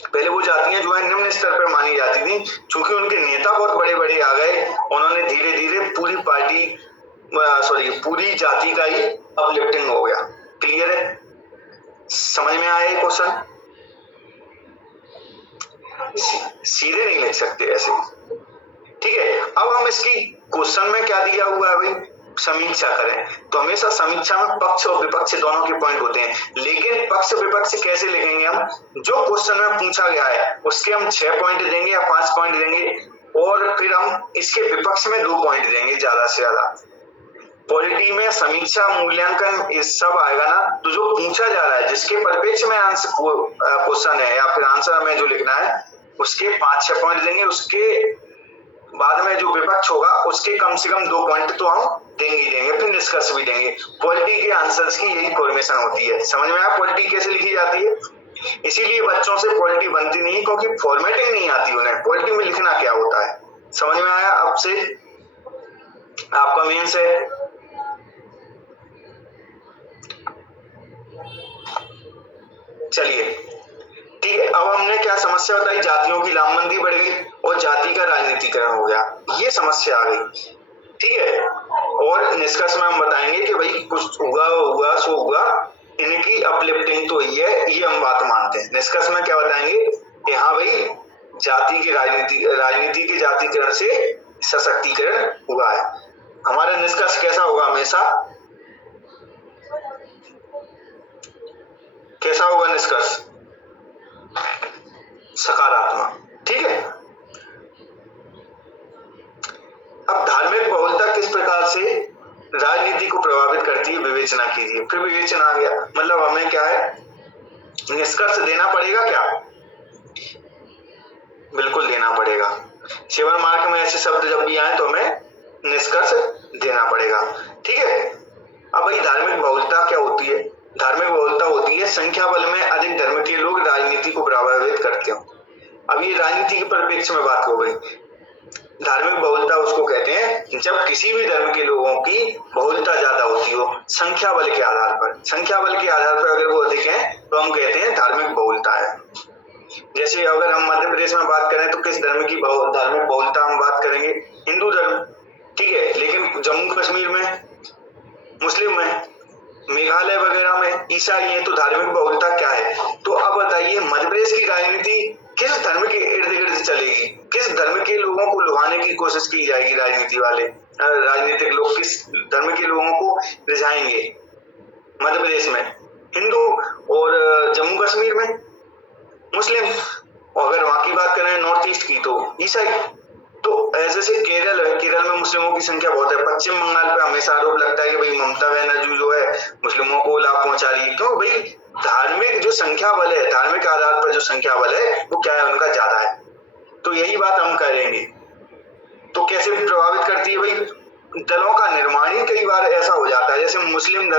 पहले वो जातियां जो है निम्न स्तर पर मानी जाती थी, क्योंकि उनके नेता बहुत बड़े बड़े आ गए, उन्होंने धीरे धीरे पूरी पूरी जाति का ही अपलिफ्टिंग हो गया। क्लियर है? समझ में आया ये क्वेश्चन? सीधे नहीं लिख सकते ऐसे, ठीक है। अब हम इसकी क्वेश्चन में क्या दिया हुआ है भाई? समीक्षा करें। तो हमेशा समीक्षा में पक्ष और विपक्ष दोनों के पॉइंट होते हैं, लेकिन पक्ष विपक्ष कैसे लिखेंगे हम? जो क्वेश्चन में पूछा गया है उसके हम 6 पॉइंट देंगे या 5 पॉइंट देंगे, और फिर हम इसके विपक्ष में 2 पॉइंट देंगे ज्यादा से ज्यादा। पॉलिटी में समीक्षा, मूल्यांकन, ये सब आएगा ना, तो जो पूछा जा रहा है, जिसके परिप्रेक्ष्य में आंसर क्वेश्चन है या फिर आंसर हमें जो लिखना है, उसके 5-6 पॉइंट देंगे। उसके बाद में जो विपक्ष होगा उसके कम से कम 2 पॉइंट तो हम देंगे ही देंगे, फिर निष्कर्ष भी देंगे। पॉलिटी के आंसर्स की यही फॉर्मेशन होती है। समझ में आया पॉलिटी कैसे लिखी जाती है? इसीलिए बच्चों से पॉलिटी बनती नहीं, क्योंकि फॉर्मेटिंग नहीं आती उन्हें, पॉलिटी में लिखना क्या होता है। समझ में आया? अब से आपका मेंस है। चलिए ठीक है, अब हमने क्या समस्या बताई? जातियों की लामबंदी बढ़ गई और जाति का राजनीतिकरण हो गया, ये समस्या आ गई, ठीक है। और निष्कर्ष में हम बताएंगे कि भाई कुछ हुआ सो हुआ, इनकी अपलिफ्टिंग तो हुई है, ये हम बात मानते हैं। निष्कर्ष में क्या बताएंगे कि हाँ भाई जाति की राजनीति के जातिकरण से सशक्तिकरण हुआ है। हमारा निष्कर्ष कैसा होगा? हमेशा कैसा होगा निष्कर्ष? सकारात्मक, ठीक है। अब धार्मिक बहुलता किस प्रकार से राजनीति को प्रभावित करती है, विवेचना कीजिए। फिर विवेचना आ गया, मतलब हमें क्या है? निष्कर्ष देना पड़ेगा क्या? बिल्कुल देना पड़ेगा। 7 मार्क में ऐसे शब्द जब भी आए तो हमें निष्कर्ष देना पड़ेगा, ठीक है। अब भाई धार्मिक बहुलता क्या होती है? धार्मिक बहुलता होती है संख्या बल में अधिक धर्म के लोग राजनीति को प्रभावित करते हो। अब ये राजनीति के परिप्रेक्ष्य में बात हो गई। धार्मिक बहुलता उसको कहते हैं जब किसी भी धर्म के लोगों की बहुलता ज्यादा होती हो, संख्या बल के आधार पर। संख्या बल के आधार पर अगर वो अधिक है तो हम कहते हैं धार्मिक बहुलता है। जैसे अगर हम मध्य प्रदेश में बात करें तो किस धर्म की धार्मिक बहुलता हम बात करेंगे? हिंदू धर्म, ठीक है। लेकिन जम्मू कश्मीर में मुस्लिम है, मेघालय वगैरह में ईसाई है, तो धार्मिक बहुलता क्या है? तो अब बताइए मध्य प्रदेश की राजनीति किस धर्म के इर्द गिर्द चलेगी? किस धर्म के लोगों को लुभाने की कोशिश की जाएगी? राजनीति वाले राजनीतिक लोग किस धर्म के लोगों को रिझाएंगे? मध्य प्रदेश में हिंदू और जम्मू कश्मीर में मुस्लिम, और अगर वहां की बात करें नॉर्थ ईस्ट की तो ईसाई। तो ऐसे केरल है, केरल में मुस्लिमों की संख्या बहुत है। पश्चिम बंगाल पे हमेशा आरोप लगता है कि भाई ममता बनर्जी जो है मुस्लिमों को लाभ पहुंचा रही है। क्यों भाई? धार्मिक जो संख्या बल है, धार्मिक आधार पर जो संख्या बल है वो क्या है? उनका ज्यादा है। तो यही बात हम करेंगे। तो कैसे प्रभावित करती है भाई? दलों का निर्माण ही कई बार ऐसा हो जाता है, जैसे मुस्लिम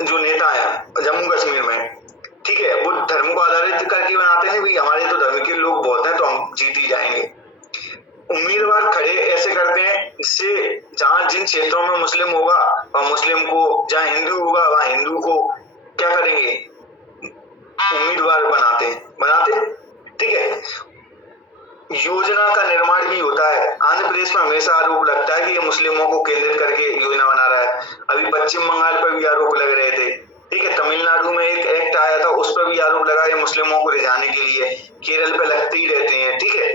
जो नेता है जम्मू कश्मीर में, ठीक है, वो धर्म को आधारित करके बनाते हैं भाई हमारे तो धर्म के लोग बहुत हैं तो हम जीत ही जाएंगे। उम्मीदवार खड़े ऐसे करते हैं जिससे जहां जिन क्षेत्रों में मुस्लिम होगा वहां मुस्लिम को, जहां हिंदू होगा वहां हिंदू को क्या करेंगे, उम्मीदवार बनाते, ठीक है। योजना का निर्माण भी होता है। आंध्र प्रदेश में हमेशा आरोप लगता है कि ये मुस्लिमों को केंद्रित करके योजना बना रहा है। अभी पश्चिम बंगाल पर भी आरोप लग रहे थे, ठीक है। तमिलनाडु में एक एक्ट आया था, उस पर भी आरोप लगा है मुस्लिमों को रिझाने के लिए। केरल पे लगते ही रहते हैं, ठीक है।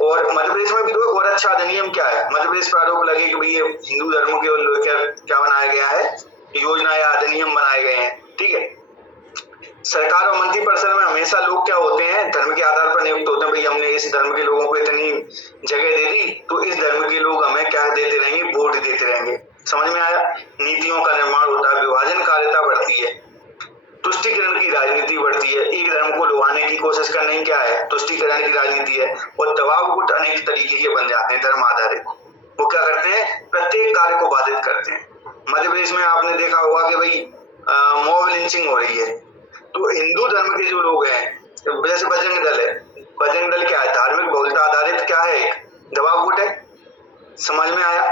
और मध्य प्रदेश में भी देखो और अच्छा अधिनियम क्या है, मध्य प्रदेश पर आरोप लगे कि भाई ये हिंदू धर्म के लेकर क्या बनाया गया है, योजना या अधिनियम बनाए गए हैं, ठीक है। सरकार और मंत्रिपरिषद में हमेशा लोग क्या होते हैं, धर्म के आधार पर नियुक्त होते हैं। भाई हमने इस धर्म के लोगों को इतनी जगह दे दी तो इस धर्म के लोग हमें क्या देते रहेंगे, वोट देते रहेंगे। समझ में आया। नीतियों का निर्माण होता है, विभाजनकारिता बढ़ती है, तुष्टीकरण की राजनीति बढ़ती है। एक धर्म को लुभाने की कोशिश करना ही क्या है, तुष्टीकरण की राजनीति है। और दबाव गुट अनेक तरीके के बन जाते हैं धर्म आधारित। वो क्या करते हैं, प्रत्येक कार्य को बाधित करते हैं। मध्य प्रदेश में आपने देखा होगा कि भाई मॉब लिंचिंग हो रही है, तो हिंदू धर्म के जो लोग हैं, जैसे बजरंग दल है, बजरंग दल क्या है, धार्मिक बहुलता आधारित क्या है, एक दबाव गुट है। समझ में आया।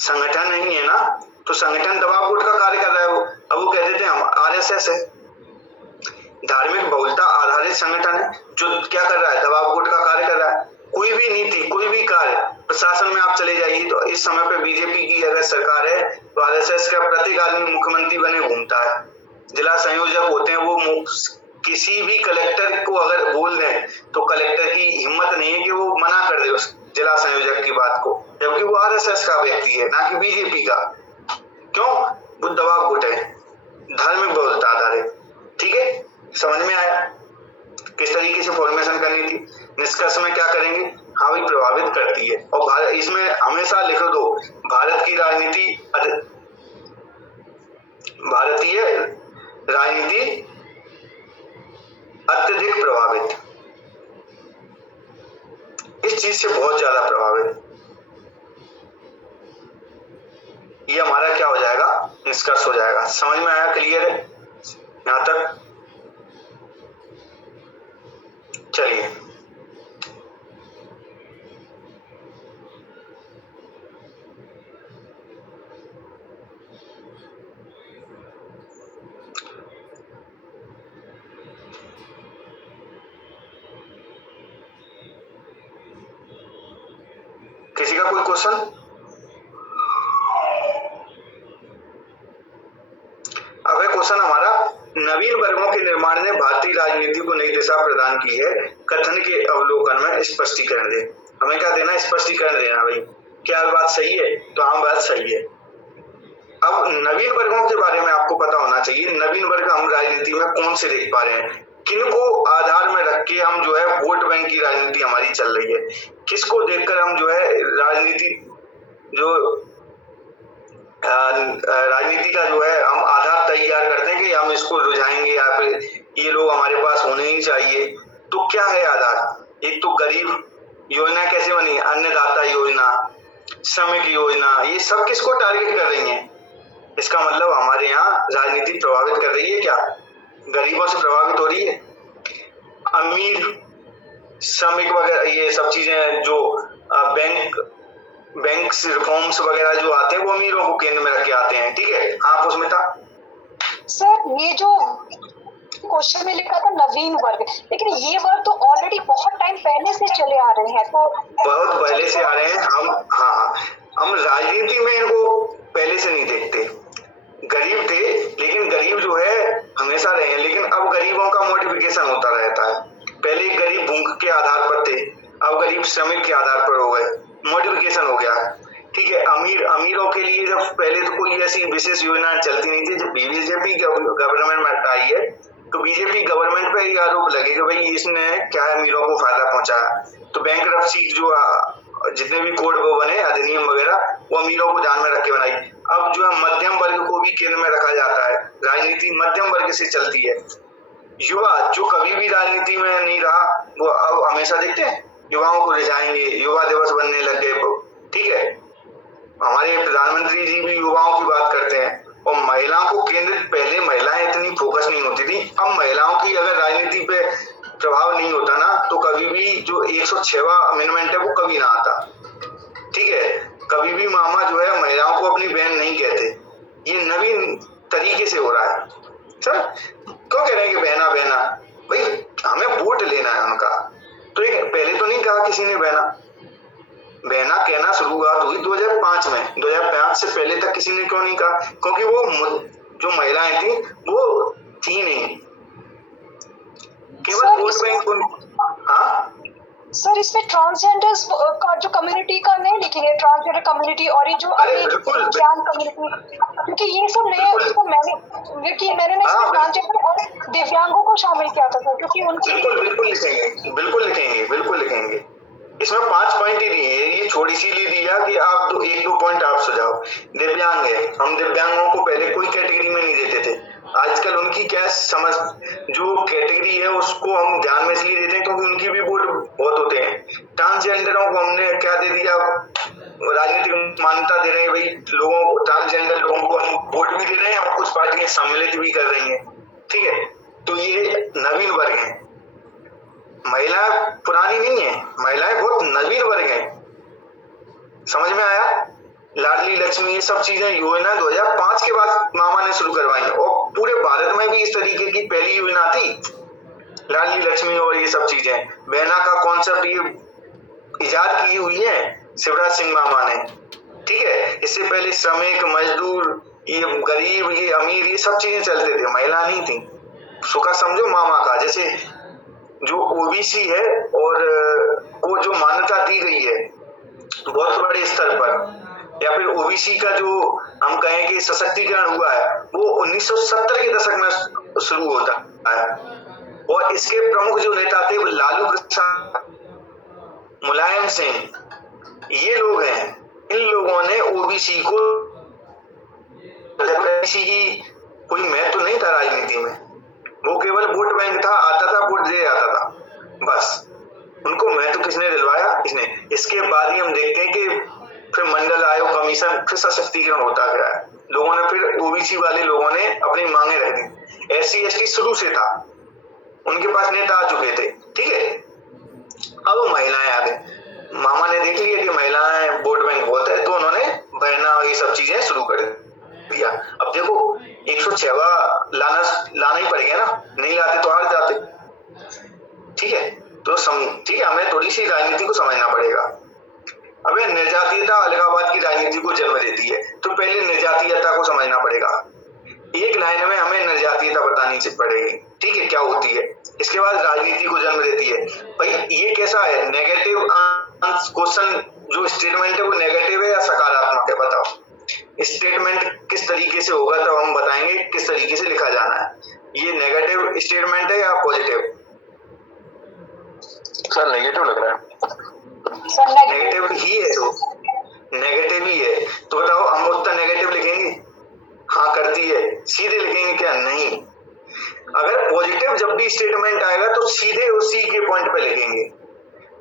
संगठन नहीं है ना, तो संगठन दबाव गुट का कार्य कर रहा है वो। अब वो कह देते हैं हम आरएसएस है, धार्मिक बहुलता आधारित संगठन है जो क्या कर रहा है, दबाव गुट का कार्य कर रहा है। कोई भी नीति, कोई भी कार्य, प्रशासन में आप चले जाइए तो इस समय पे बीजेपी की अगर सरकार है तो आरएसएस का प्रत्येक आदमी मुख्यमंत्री बने घूमता है। जिला संयोजक होते हैं वो किसी भी कलेक्टर को अगर बोल दें तो कलेक्टर की हिम्मत नहीं है कि वो मना कर दे उस जिला संयोजक की बात को, जबकि वो आरएसएस का व्यक्ति है ना कि बीजेपी का। क्यों, वो दबाव गुट है, धार्मिक बहुलता आधारित, ठीक है। समझ में आया किस तरीके से फॉर्मेशन करनी थी। निष्कर्ष में क्या करेंगे, हाँ भाई प्रभावित करती है। और भारत, इसमें हमेशा लिख दो भारत की राजनीति, भारतीय राजनीति अत्यधिक प्रभावित, इस चीज से बहुत ज्यादा प्रभावित। ये हमारा क्या हो जाएगा, निष्कर्ष हो जाएगा। समझ में आया, क्लियर है यहां तक। चलिए किसी का कोई क्वेश्चन। अब है क्वेश्चन हमारा, नवीन वर्गों के निर्माण ने भारतीय राजनीति को नई दिशा प्रदान की है, कथन के अवलोकन में स्पष्टीकरण दे। हमें क्या देना, स्पष्टीकरण देना। भाई क्या बात सही है, तो हाँ बात सही है। अब नवीन वर्गों के बारे में आपको पता होना चाहिए। नवीन वर्ग हम राजनीति में कौन से देख पा रहे हैं, किनको आधार में रख के हम जो है वोट बैंक की राजनीति हमारी चल रही है, किसको देखकर हम जो है राजनीति का जो है हम आधार तैयार करते हैं कि हम इसको रुझाएंगे या फिर ये लोग हमारे पास होने ही चाहिए। तो क्या है आधार, एक तो गरीब योजना कैसे बनी, अन्नदाता योजना, श्रमिक योजना, ये सब किसको टारगेट कर रही है। इसका मतलब हमारे यहाँ राजनीति प्रभावित कर रही है, क्या गरीबों से प्रभावित हो रही है। अमीर, श्रमिक वगैरह ये सब चीजें जो बैंक रिफॉर्म्स वगैरह जो आते हैं वो अमीरों को केंद्र में रख के आते हैं, ठीक है। हाँ पुष्मिता। सर ये जो क्वेश्चन में लिखा था नवीन वर्ग, लेकिन ये वर्ग तो ऑलरेडी बहुत टाइम पहले से चले आ रहे हैं, तो बहुत पहले से आ रहे हैं हम। हाँ हम राजनीति में इनको पहले से नहीं देखते। गरीब थे लेकिन गरीब जो है हमेशा रहे हैं, लेकिन अब गरीबों का मॉडिफिकेशन होता रहता है। पहले गरीब भूख के आधार पर थे, अब गरीब श्रमिक के आधार पर हो गए, मॉडिफिकेशन हो गया, ठीक है। अमीरों के लिए जब पहले तो कोई ऐसी विशेष योजना चलती नहीं थी। जब बीजेपी गवर्नमेंट आई है तो बीजेपी गवर्नमेंट पे ये आरोप लगे कि भाई इसने क्या है अमीरों को फायदा पहुंचाया। तो बैंकरप्सी जो जितने भी कोड वो बने अधिनियम वगैरह वो अमीरों को ध्यान में रख के बनाई। अब जो है मध्यम वर्ग को भी केंद्र में रखा जाता है, राजनीति मध्यम वर्ग से चलती है। युवा जो कभी भी राजनीति में नहीं रहा वो अब हमेशा देखते हैं युवाओं को रिझाएंगे, युवा दिवस बनने लग गए, ठीक है। हमारे प्रधानमंत्री जी भी युवाओं की बात करते हैं और महिलाओं को केंद्रित, पहले महिलाएं इतनी फोकस नहीं होती थी, अब महिलाओं की अगर राजनीति पे प्रभाव नहीं होता ना तो कभी भी जो 106वां अमेंडमेंट है वो कभी ना आता। ठीक है, कभी भी मामा जो है महिलाओं को अपनी बहन नहीं कहते, ये नवीन तरीके से हो रहा है। सर क्यों कह रहे हैं कि बहना बहना, भाई हमें वोट लेना है उनका, तो एक पहले तो नहीं कहा किसी ने बहना, बहना कहना शुरुआत हुई 2005 में, 2005 से पहले तक किसी ने क्यों नहीं कहा? क्योंकि वो जो महिलाएं थी वो थी नहीं, केवल वोट बैंक। हाँ सर इसमें ट्रांसजेंडर्स का जो कम्युनिटी का नहीं लिखेंगे, ट्रांसजेंडर कम्युनिटी और ये जो ज्ञान कम्युनिटी, क्योंकि ये सब नए उसको मैंने ना इसमें ट्रांसजेंडर और दिव्यांगों को शामिल किया था सर, क्योंकि उनकी बिल्कुल लिखेंगे। इसमें 5 पॉइंट ही दिए, ये छोटी सी दिया कि आप तो 1-2 पॉइंट आप सुझाओ। दिव्यांग है, हम दिव्यांगों को पहले कोई कैटेगरी में नहीं देते थे, आजकल उनकी क्या समझ, जो कैटेगरी है उसको हम ध्यान में इसलिए देते हैं क्योंकि उनकी भी वोट बहुत होते हैं। ट्रांसजेंडरों को हमने क्या दे दिया, राजनीतिक मान्यता दे रहे हैं, भाई लोगों को, ट्रांसजेंडर लोगों को हम वोट भी दे रहे हैं और कुछ पार्टियां सम्मिलित भी कर रही हैं। ठीक है, तो ये नवीन वर्ग है, महिलाएं पुरानी नहीं है, महिलाएं बहुत नवीन वर्ग है। समझ में आया? लाडली लक्ष्मी ये सब चीजें योजना 2005 के बाद मामा ने शुरू करवाई है और पूरे भारत में भी इस तरीके की पहली योजना थी, लाडली लक्ष्मी और ये सब चीजें। बहना का कॉन्सेप्ट ये इजाद की हुई है शिवराज सिंह मामा ने। ठीक है, इससे पहले श्रमिक, मजदूर, ये गरीब, ये अमीर, ये सब चीजें चलते थे, महिला नहीं थी। सुखा समझो मामा का, जैसे जो ओबीसी है और को जो मान्यता दी गई है बहुत बड़े स्तर पर, या फिर ओबीसी का जो हम कहें कि सशक्तिकरण हुआ है वो 1970 के दशक में शुरू होता है और इसके प्रमुख जो नेता थे लालू प्रसाद, मुलायम सिंह, ये लोग हैं। इन लोगों ने ओबीसी को, ओबीसी की कोई महत्व नहीं था राजनीति में, वो केवल वोट बैंक था, आता था वोट दे आता था बस। उनको महत्व किसने दिलवाया? इसने। इसके बाद ही हम देखते हैं कि फिर मंडल आयोग, कमीशन, फिर सशक्तिकरण होता गया है। लोगों ने फिर ओबीसी वाले लोगों ने अपनी मांगे रख दी। एससी एसटी शुरू से था, उनके पास नेता आ चुके थे। ठीक है, अब महिलाएं आ गई, मामा ने देख लिया कि महिलाएं वोट बैंक बहुत है तो उन्होंने बहना ये सब चीजें शुरू कर दिया। अब देखो 106वां लाना ही पड़ेगा ना, नहीं लाते तो हार जाते। ठीक है, तो ठीक है, हमें थोड़ी सी राजनीति को समझना पड़ेगा। अब निर्जातीयता अलगाववाद की राजनीति को जन्म देती है, तो पहले निर्जातीयता को समझना पड़ेगा। एक लाइन में हमें निर्जातीयता बतानी पड़ेगी, ठीक है, क्या होती है। इसके बाद राजनीति को जन्म देती है। भाई ये कैसा है, नेगेटिव क्वेश्चन, जो स्टेटमेंट है वो नेगेटिव है या सकारात्मक है, बताओ। स्टेटमेंट किस तरीके से होगा तो हम बताएंगे किस तरीके से लिखा जाना है। ये नेगेटिव स्टेटमेंट है या पॉजिटिव? सर नेगेटिव लग रहा है। नेगेटिव ही है, तो नेगेटिव ही है, तो बताओ हम उत्तर नेगेटिव लिखेंगे? हाँ करती है, सीधे लिखेंगे क्या? नहीं। अगर पॉजिटिव जब भी स्टेटमेंट आएगा तो सीधे उसी के पॉइंट पे लिखेंगे,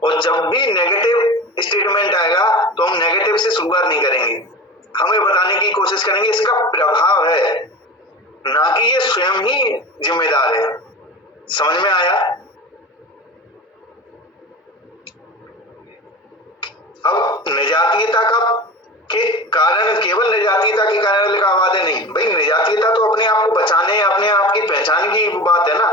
और जब भी नेगेटिव स्टेटमेंट आएगा तो हम नेगेटिव से शुरुआत नहीं करेंगे, हमें बताने की कोशिश करेंगे इसका प्रभाव है, ना कि ये स्वयं ही जिम्मेदार है। समझ में आया? अब निजातीयता का के कारण, केवल निजातीयता के कारण अलगाववाद नहीं, भाई निजातीयता तो अपने आप को बचाने, अपने आप की पहचान की बात है ना,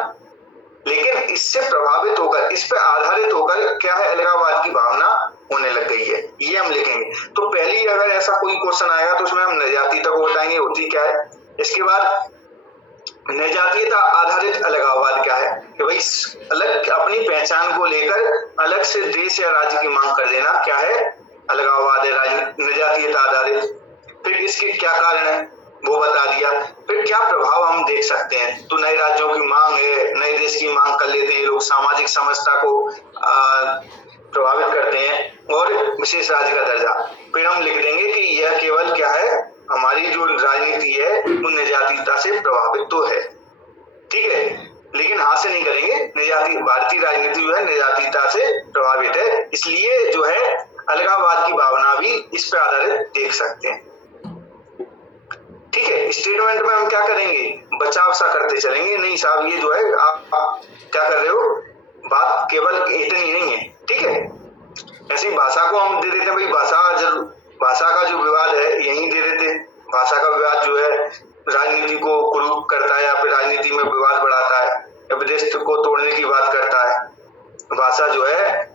लेकिन इससे प्रभावित होकर, इस पे आधारित होकर क्या है, अलगाववाद की भावना होने लग गई है, ये हम लिखेंगे। तो पहली अगर ऐसा कोई क्वेश्चन आएगा तो उसमें हम निजातीयता को बताएंगे होती क्या है। इसके बाद निजातीयता आधारित अलगाववाद क्या है कि भाई अलग, अपनी पहचान को लेकर अलग से देश या राज्य की मांग कर देना क्या है, अलगाववाद है, निजातीयता आधारित। फिर इसके क्या कारण है वो बता दिया। फिर क्या प्रभाव हम देख सकते हैं, तो नए राज्यों की मांग है, नए देश की मांग कर लेते हैं लोग, सामाजिक समस्या को प्रभावित करते हैं, और विशेष राज्य का दर्जा। फिर हम लिख देंगे कि यह केवल क्या है, हमारी जो राजनीति है वो निजातीयता से प्रभावित तो है, ठीक है, लेकिन हाथ से नहीं करेंगे। निजाती भारतीय राजनीति जो है निजातीयता से प्रभावित है, इसलिए जो है अलगाववाद की भावना भी इस पर आधारित देख सकते हैं। ठीक है, स्टेटमेंट में हम क्या करेंगे, बचाव सा करते चलेंगे, नहीं साहब ये जो है आप क्या कर रहे हो, बात केवल इतनी नहीं है, ठीक है। ऐसी भाषा को हम दे देते हैं, भाई भाषा का जो विवाद है यही दे देते, भाषा का विवाद जो है राजनीति को कुरूप करता है या फिर राजनीति में विवाद बढ़ाता है या विदेश को तोड़ने की बात करता है। भाषा जो है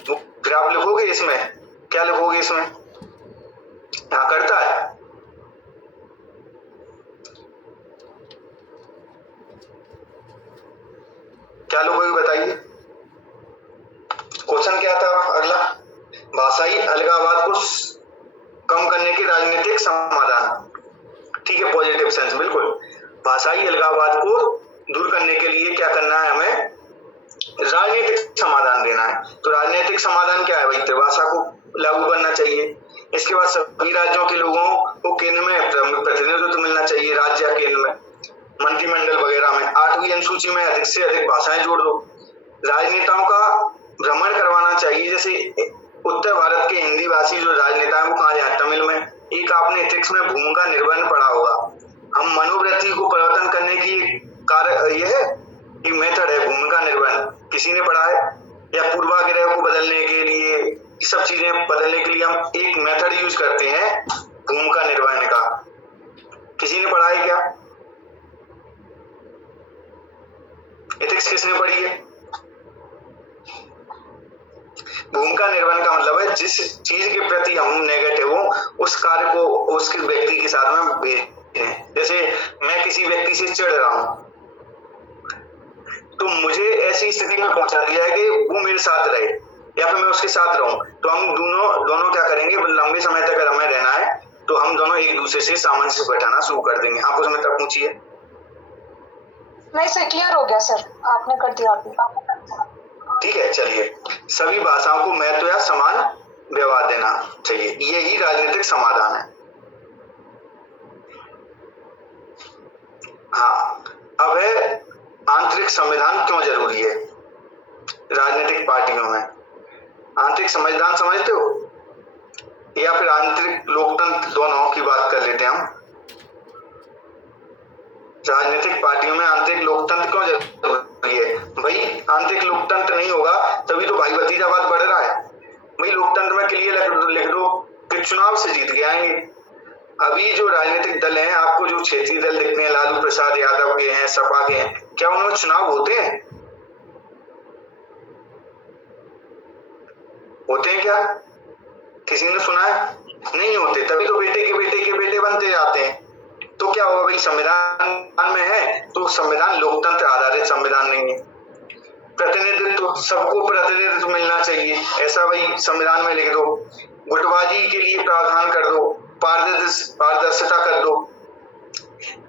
वो फिर आप लिखोगे इसमें, क्या लिखोगे इसमें, यहाँ करता है। क्या लिखोगे बताइए, क्वेश्चन क्या था अगला, भाषाई अलगाववाद को कम करने के राजनीतिक समाधान, ठीक है, पॉजिटिव सेंस, बिल्कुल। भाषाई अलगाववाद को दूर करने के लिए क्या करना है, हमें राजनीतिक समाधान देना है। तो राजनीतिक समाधान क्या है भाई, त्रिभाषा को लागू करना चाहिए। इसके बाद सभी राज्यों के लोगों को केंद्र में प्रतिनिधित्व मिलना चाहिए, राज्य या केंद्र में, मंत्रिमंडल वगैरह में। 8वीं अनुसूची में अधिक से अधिक भाषाएं जोड़ दो। राजनेताओं का भ्रमण करवाना चाहिए, जैसे उत्तर भारत के हिंदी भाषी जो राजनेता है वो कहाँ जाए, तमिल में। एक आपने एथिक्स में भूमिका निर्वहन पढ़ा होगा, हम मनोवृत्ति को परिवर्तन करने की कार्य यह है, एक मेथड है भूमिका निर्वहन, किसी ने पढ़ा है, या पूर्वाग्रह को बदलने के लिए, ये सब चीजें बदलने के लिए हम एक मेथड यूज करते हैं भूमिका निर्वहन का, किसी ने पढ़ा है क्या, एथिक्स किसने पढ़ी है। भूमिका निर्वहन का मतलब है जिस चीज के प्रति हम नेगेटिव हो उस कार्य को उसके व्यक्ति के साथ में भेजें। जैसे मैं किसी व्यक्ति से चिढ़ रहा हूं तो मुझे ऐसी स्थिति में पहुंचा दिया है कि वो मेरे साथ रहे या फिर मैं उसके साथ रहूं, तो हम दोनों क्या करेंगे, लंबे समय तक अगर हमें रहना है तो हम दोनों एक दूसरे से सामंजस्य बैठाना शुरू कर देंगे। आप उसमें तक पूछिए। नहीं सर, क्लियर हो गया सर, आपने कर दिया आपने। ठीक है, चलिए, सभी भाषाओं को महत्व या समान व्यवहार देना चाहिए, यही राजनीतिक समाधान है। हाँ, अब है आंतरिक संविधान क्यों जरूरी है राजनीतिक पार्टियों में। आंतरिक संविधान समझते हो या फिर आंतरिक लोकतंत्र, दोनों की बात कर लेते हैं हम। राजनीतिक पार्टियों में आंतरिक लोकतंत्र क्यों जरूरी है भाई, आंतरिक लोकतंत्र नहीं होगा तभी तो भाई भतीजावाद बढ़ रहा है। भाई लोकतंत्र में क्लियर लिख दो कि चुनाव से जीत के आएंगे। अभी जो राजनीतिक दल हैं, आपको जो क्षेत्रीय दल दिखते हैं, लालू प्रसाद यादव के हैं, सपा के हैं, क्या उनमें चुनाव होते हैं, होते हैं क्या, किसी ने सुना है, नहीं होते, तभी तो बेटे के बेटे के बेटे बनते जाते हैं। तो क्या होगा भाई, संविधान में है तो संविधान लोकतंत्र आधारित संविधान नहीं है। प्रतिनिधित्व, सबको प्रतिनिधित्व मिलना चाहिए, ऐसा भाई संविधान में लिख दो। गुटबाजी के लिए प्रावधान कर दो, पारदर्शिता कर दो।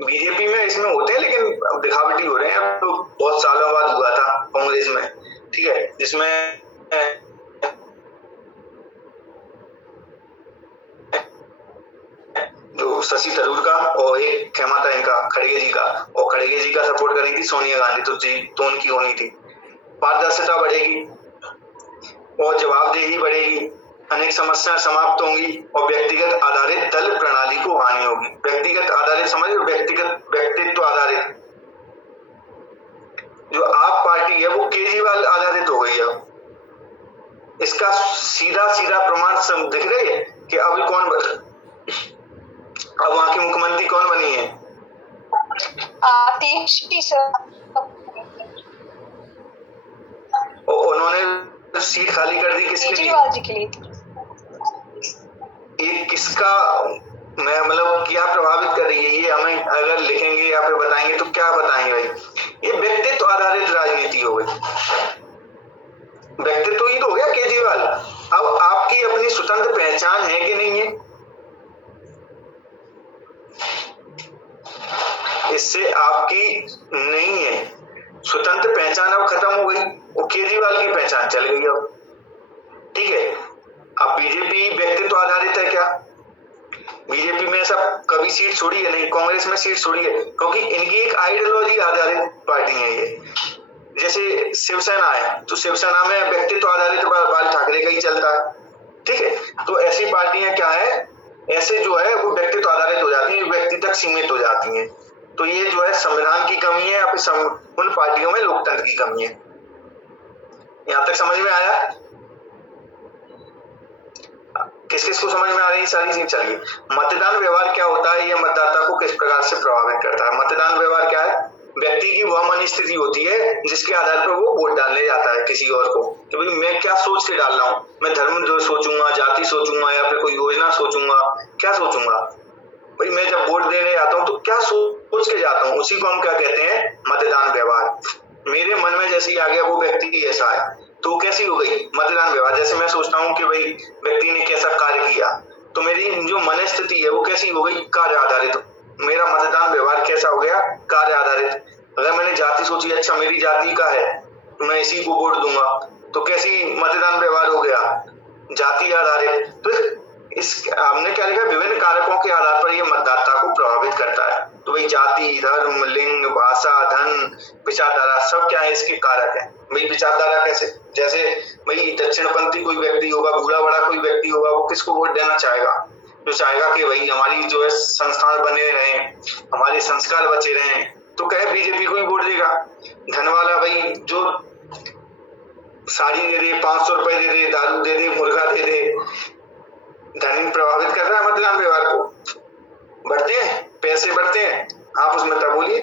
बीजेपी में इसमें होते हैं लेकिन दिखावटी हो रहे हैं, अब तो बहुत सालों बाद हुआ था कांग्रेस में, ठीक है, जिसमें जो शशि थरूर का और एक खेमा था इनका खड़गे जी का, और खड़गे जी का सपोर्ट करी थी सोनिया गांधी, तो उनकी होनी थी। पारदर्शिता बढ़ेगी और जवाबदेही बढ़ेगी, अनेक समस्याएं समाप्त होंगी और व्यक्तिगत आधारित दल प्रणाली को हानि होगी। व्यक्तिगत आधारित समझ, व्यक्तित्व आधारित, जो आप पार्टी है वो केजरीवाल आधारित हो गई है। इसका सीधा प्रमाण दिख रही है कि अभी अब वहां की मुख्यमंत्री कौन बनी है, आतिशी सर। उन्होंने सीट खाली कर दी किसके लिए, केजरीवाल जी के लिए। ये किसका, मैं मतलब क्या प्रभावित कर रही है ये, हमें अगर लिखेंगे या फिर बताएंगे तो क्या बताएंगे भाई, ये व्यक्तित्व आधारित राजनीति हो गई। व्यक्तित्व ही तो हो गया केजरीवाल। अब आपकी अपनी स्वतंत्र पहचान है कि नहीं है, इससे आपकी नहीं है, स्वतंत्र पहचान अब खत्म हो गई, वो केजरीवाल की पहचान चल गई अब, ठीक है। अब बीजेपी व्यक्तित्व आधारित है क्या, बीजेपी में ऐसा कभी सीट छोड़ी है नहीं, कांग्रेस में सीट छोड़ी है, क्योंकि इनकी एक आइडियोलॉजी आधारित पार्टी है ये। जैसे शिवसेना है तो शिवसेना में व्यक्तित्व आधारित बाल ठाकरे का ही चलता है, ठीक है। तो ऐसी पार्टियां क्या है ऐसे जो है वो व्यक्तित्व आधारित हो जाती है, व्यक्ति तक सीमित हो जाती हैं। तो ये जो है संविधान की कमी है या फिर उन पार्टियों में लोकतंत्र की कमी है। यहाँ तक समझ में आया? किस किस को समझ में आ रही है सारी चीज? चलिए, मतदान व्यवहार क्या होता है, यह मतदाता को किस प्रकार से प्रभावित करता है? मतदान व्यवहार क्या है? व्यक्ति की वह मन स्थिति होती है जिसके आधार पर वो वोट डालने जाता है किसी और को, कि भाई मैं क्या सोच के डाल रहा हूँ, मैं धर्म जो सोचूंगा, जाति सोचूंगा, या फिर कोई योजना सोचूंगा, क्या सोचूंगा? भाई मैं जब वोट देने जाता हूँ तो क्या सोच के जाता हूँ, उसी को हम क्या कहते हैं? मतदान व्यवहार। मेरे मन में जैसे ही आ गया वो व्यक्ति ऐसा है, तो कैसी हो गई? मतदान व्यवहार। जैसे मैं सोचता हूँ कि भाई व्यक्ति ने कैसा कार्य किया, तो मेरी जो मन स्थिति है वो कैसी हो गई? कार्य आधारित। मेरा मतदान व्यवहार कैसा हो गया? कार्य आधारित। अगर मैंने जाति सोची, अच्छा मेरी जाति का है तो मैं इसी को वोट दूंगा, तो कैसी मतदान व्यवहार हो गया? जाति आधारित। तो इस हमने क्या लिखा? विभिन्न कारकों के आधार पर यह मतदाता को प्रभावित करता है। तो भाई जाति, धर्म, लिंग, भाषा, धन, विचारधारा, सब क्या है? इसके कारक है। भाई विचारधारा कैसे? जैसे भाई दक्षिणपंथी कोई व्यक्ति होगा, बूढ़ा बड़ा कोई व्यक्ति होगा, वो किसको वोट देना चाहेगा? जो चाहेगा कि भाई हमारी जो है संस्थान बने रहे, हमारे संस्कार बचे रहे, तो कहे बीजेपी को ही वोट देगा। धन वाला भाई जो साड़ी दे दे, 500 रुपए दे दे, दारू दे दे, मुर्गा दे दे, धन प्रभावित कर रहा है मतदान व्यवहार को। बढ़ते हैं, पैसे बढ़ते हैं। आप उसमें तब बोलिए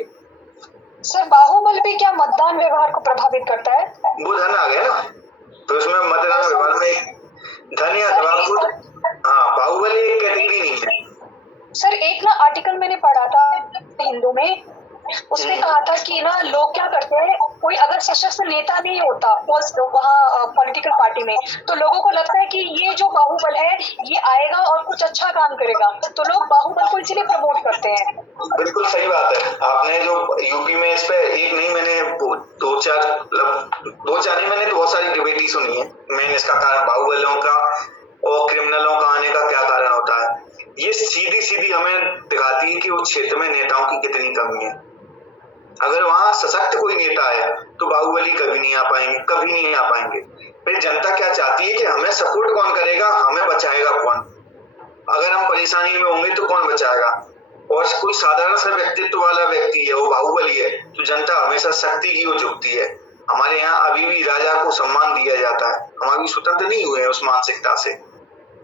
सर, बाहुबल भी क्या मतदान व्यवहार को प्रभावित करता है? वो धन आ गया ना, तो उसमें मतदान व्यवहार में धन या दबाव। हाँ, बाहुबली एक कैटेगरी नहीं है। सर, एक ना आर्टिकल मैंने पढ़ा था हिंदू में, उसमें कहा था कि ना लोग क्या करते हैं, कोई अगर सशक्त नेता नहीं होता वहाँ पॉलिटिकल पार्टी में, तो लोगों को लगता है कि ये जो बाहुबल है ये आएगा और कुछ अच्छा काम करेगा, तो लोग बाहुबल को इसीलिए प्रमोट करते हैं। बिल्कुल सही बात है। आपने जो यूपी में इस पे एक नहीं, मैंने दो चार नहीं, मैंने तो बहुत सारी डिबेट सुनी है। मैंने इसका कारण बाहुबलों का और क्रिमिनलों का आने का क्या कारण होता है, ये सीधी सीधी हमें दिखाती है कि उस क्षेत्र में नेताओं की कितनी कमी है। अगर वहां सशक्त कोई नेता है तो बाहुबली कभी नहीं आ पाएंगे, कभी नहीं आ पाएंगे। फिर जनता क्या चाहती है कि हमें सपोर्ट कौन करेगा, हमें बचाएगा कौन? अगर हम परेशानी में होंगे तो कौन बचाएगा? और कोई साधारण सा व्यक्तित्व वाला व्यक्ति है, वो बाहुबली है, तो जनता हमेशा शक्ति की ओर झुकती है। हमारे यहाँ अभी भी राजा को सम्मान दिया जाता है, हम अभी स्वतंत्र नहीं हुए हैं उस मानसिकता से।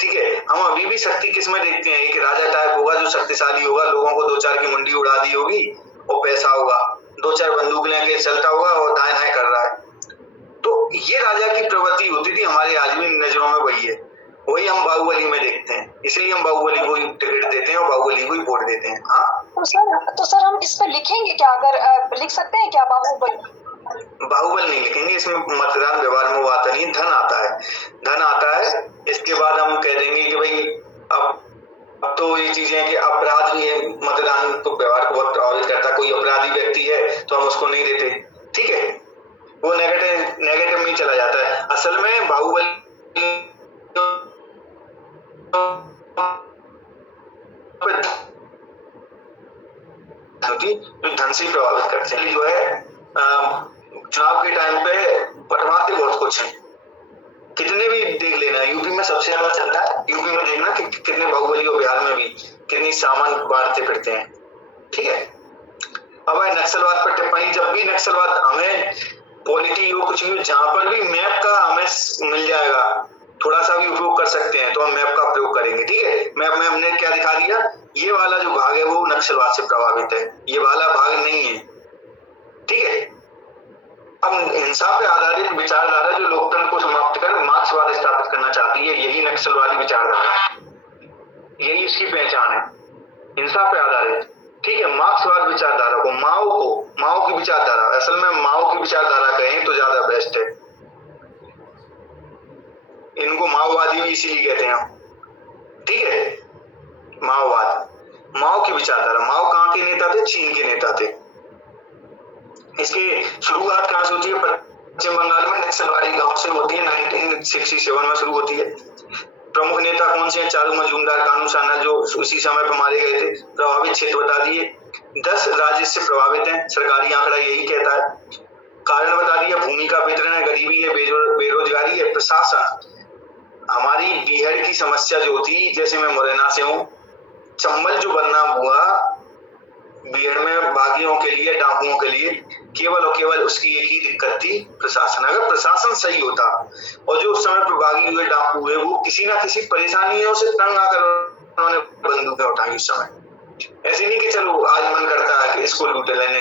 ठीक है, हम अभी भी शक्ति किसमें देखते हैं? एक राजा टाइप होगा जो शक्तिशाली होगा, लोगों को 2-4 की मुंडी उड़ा दी होगी और पैसा होगा, 2-4 बंदूक लेके चलता होगा और दाएं दाएं कर रहा है। तो ये राजा की प्रवृत्ति होती थी, हमारे आज भी नजरों में वही है, वही हम बाहुबली में देखते हैं। इसलिए हम बाहुबली को टिकट देते हैं और बाहुबली को ही वोट देते हैं। हाँ, तो सर हम इस पर लिखेंगे क्या? अगर लिख सकते हैं क्या बाहुबल नहीं लिखेंगे, इसमें मतदान व्यवहार में वो आता नहीं, धन आता है। धन आता है, इसके बाद हम कह देंगे कि भाई अब तो ये चीजें कि अपराध भी है, मतदान तो व्यवहार को बहुत प्रभावित करता है। कोई अपराधी व्यक्ति है तो हम उसको नहीं देते, ठीक है, वो नेगेटिव में चला जाता है। असल में बाहुबली धन से प्रभावित करते हैं। जो है चुनाव के टाइम पे बंटवाते बहुत कुछ है, कितने भी देख लेना, यूपी में सबसे ज्यादा चलता है। यूपी में देखना कि कितने बाहुबली और बिहार में भी कितनी सामान बांटते फिरते हैं, ठीक है। अब नक्सलवाद पर टिप्पणी, जब भी नक्सलवाद हमें पॉलिटी हो कुछ भी, जहां पर भी मैप का हमें मिल जाएगा, थोड़ा सा भी उपयोग कर सकते हैं तो हम मैप का प्रयोग करेंगे, ठीक है। मैप में हमने क्या दिखा दिया, ये वाला जो भाग है वो नक्सलवाद से प्रभावित है, ये वाला भाग नहीं है, ठीक है। अब हिंसा पे आधारित विचारधारा जो लोकतंत्र को समाप्त कर मार्क्सवाद स्थापित करना चाहती है, यही नक्सलवादी विचारधारा है, यही इसकी पहचान है, हिंसा पे आधारित, ठीक है। मार्क्सवाद विचारधारा को, माओ की विचारधारा, असल में माओ की विचारधारा कहें तो ज्यादा बेस्ट है। इनको माओवादी भी इसीलिए कहते हैं, ठीक है। माओ की विचारधारा, माओ कहाँ के नेता थे? चीन के नेता थे। इसकी शुरुआत कहां से होती है? पश्चिम बंगाल में नक्सलवादी गांव से होती है, 1967 में शुरू होती है। प्रमुख नेता कौन से हैं? चारू मजूमदार, कानू साना, जो उसी समय पर मारे गए थे। प्रभावित क्षेत्र बता दिए, 10 राज्य से प्रभावित हैं, सरकारी आंकड़ा यही कहता है। कारण बता दिया, भूमि का वितरण है, गरीबी है, बेरोजगारी है, प्रशासन, हमारी बीहड़ की समस्या जो थी, जैसे मैं मुरैना से हूँ, चंबल जो बदनाम हुआ बीहड़ में बागियों के लिए, डाकुओं के लिए, केवल और केवल उसकी एक ही दिक्कत थी, प्रशासन। अगर प्रशासन सही होता और जो उस समय पर बागी हुए, डाकू हुए, वो किसी ना किसी परेशानियों से तंग आकर उन्होंने बंदूकें उठाई उस समय। ऐसे नहीं कि चलो आज मन करता है कि इसको लूट लेने,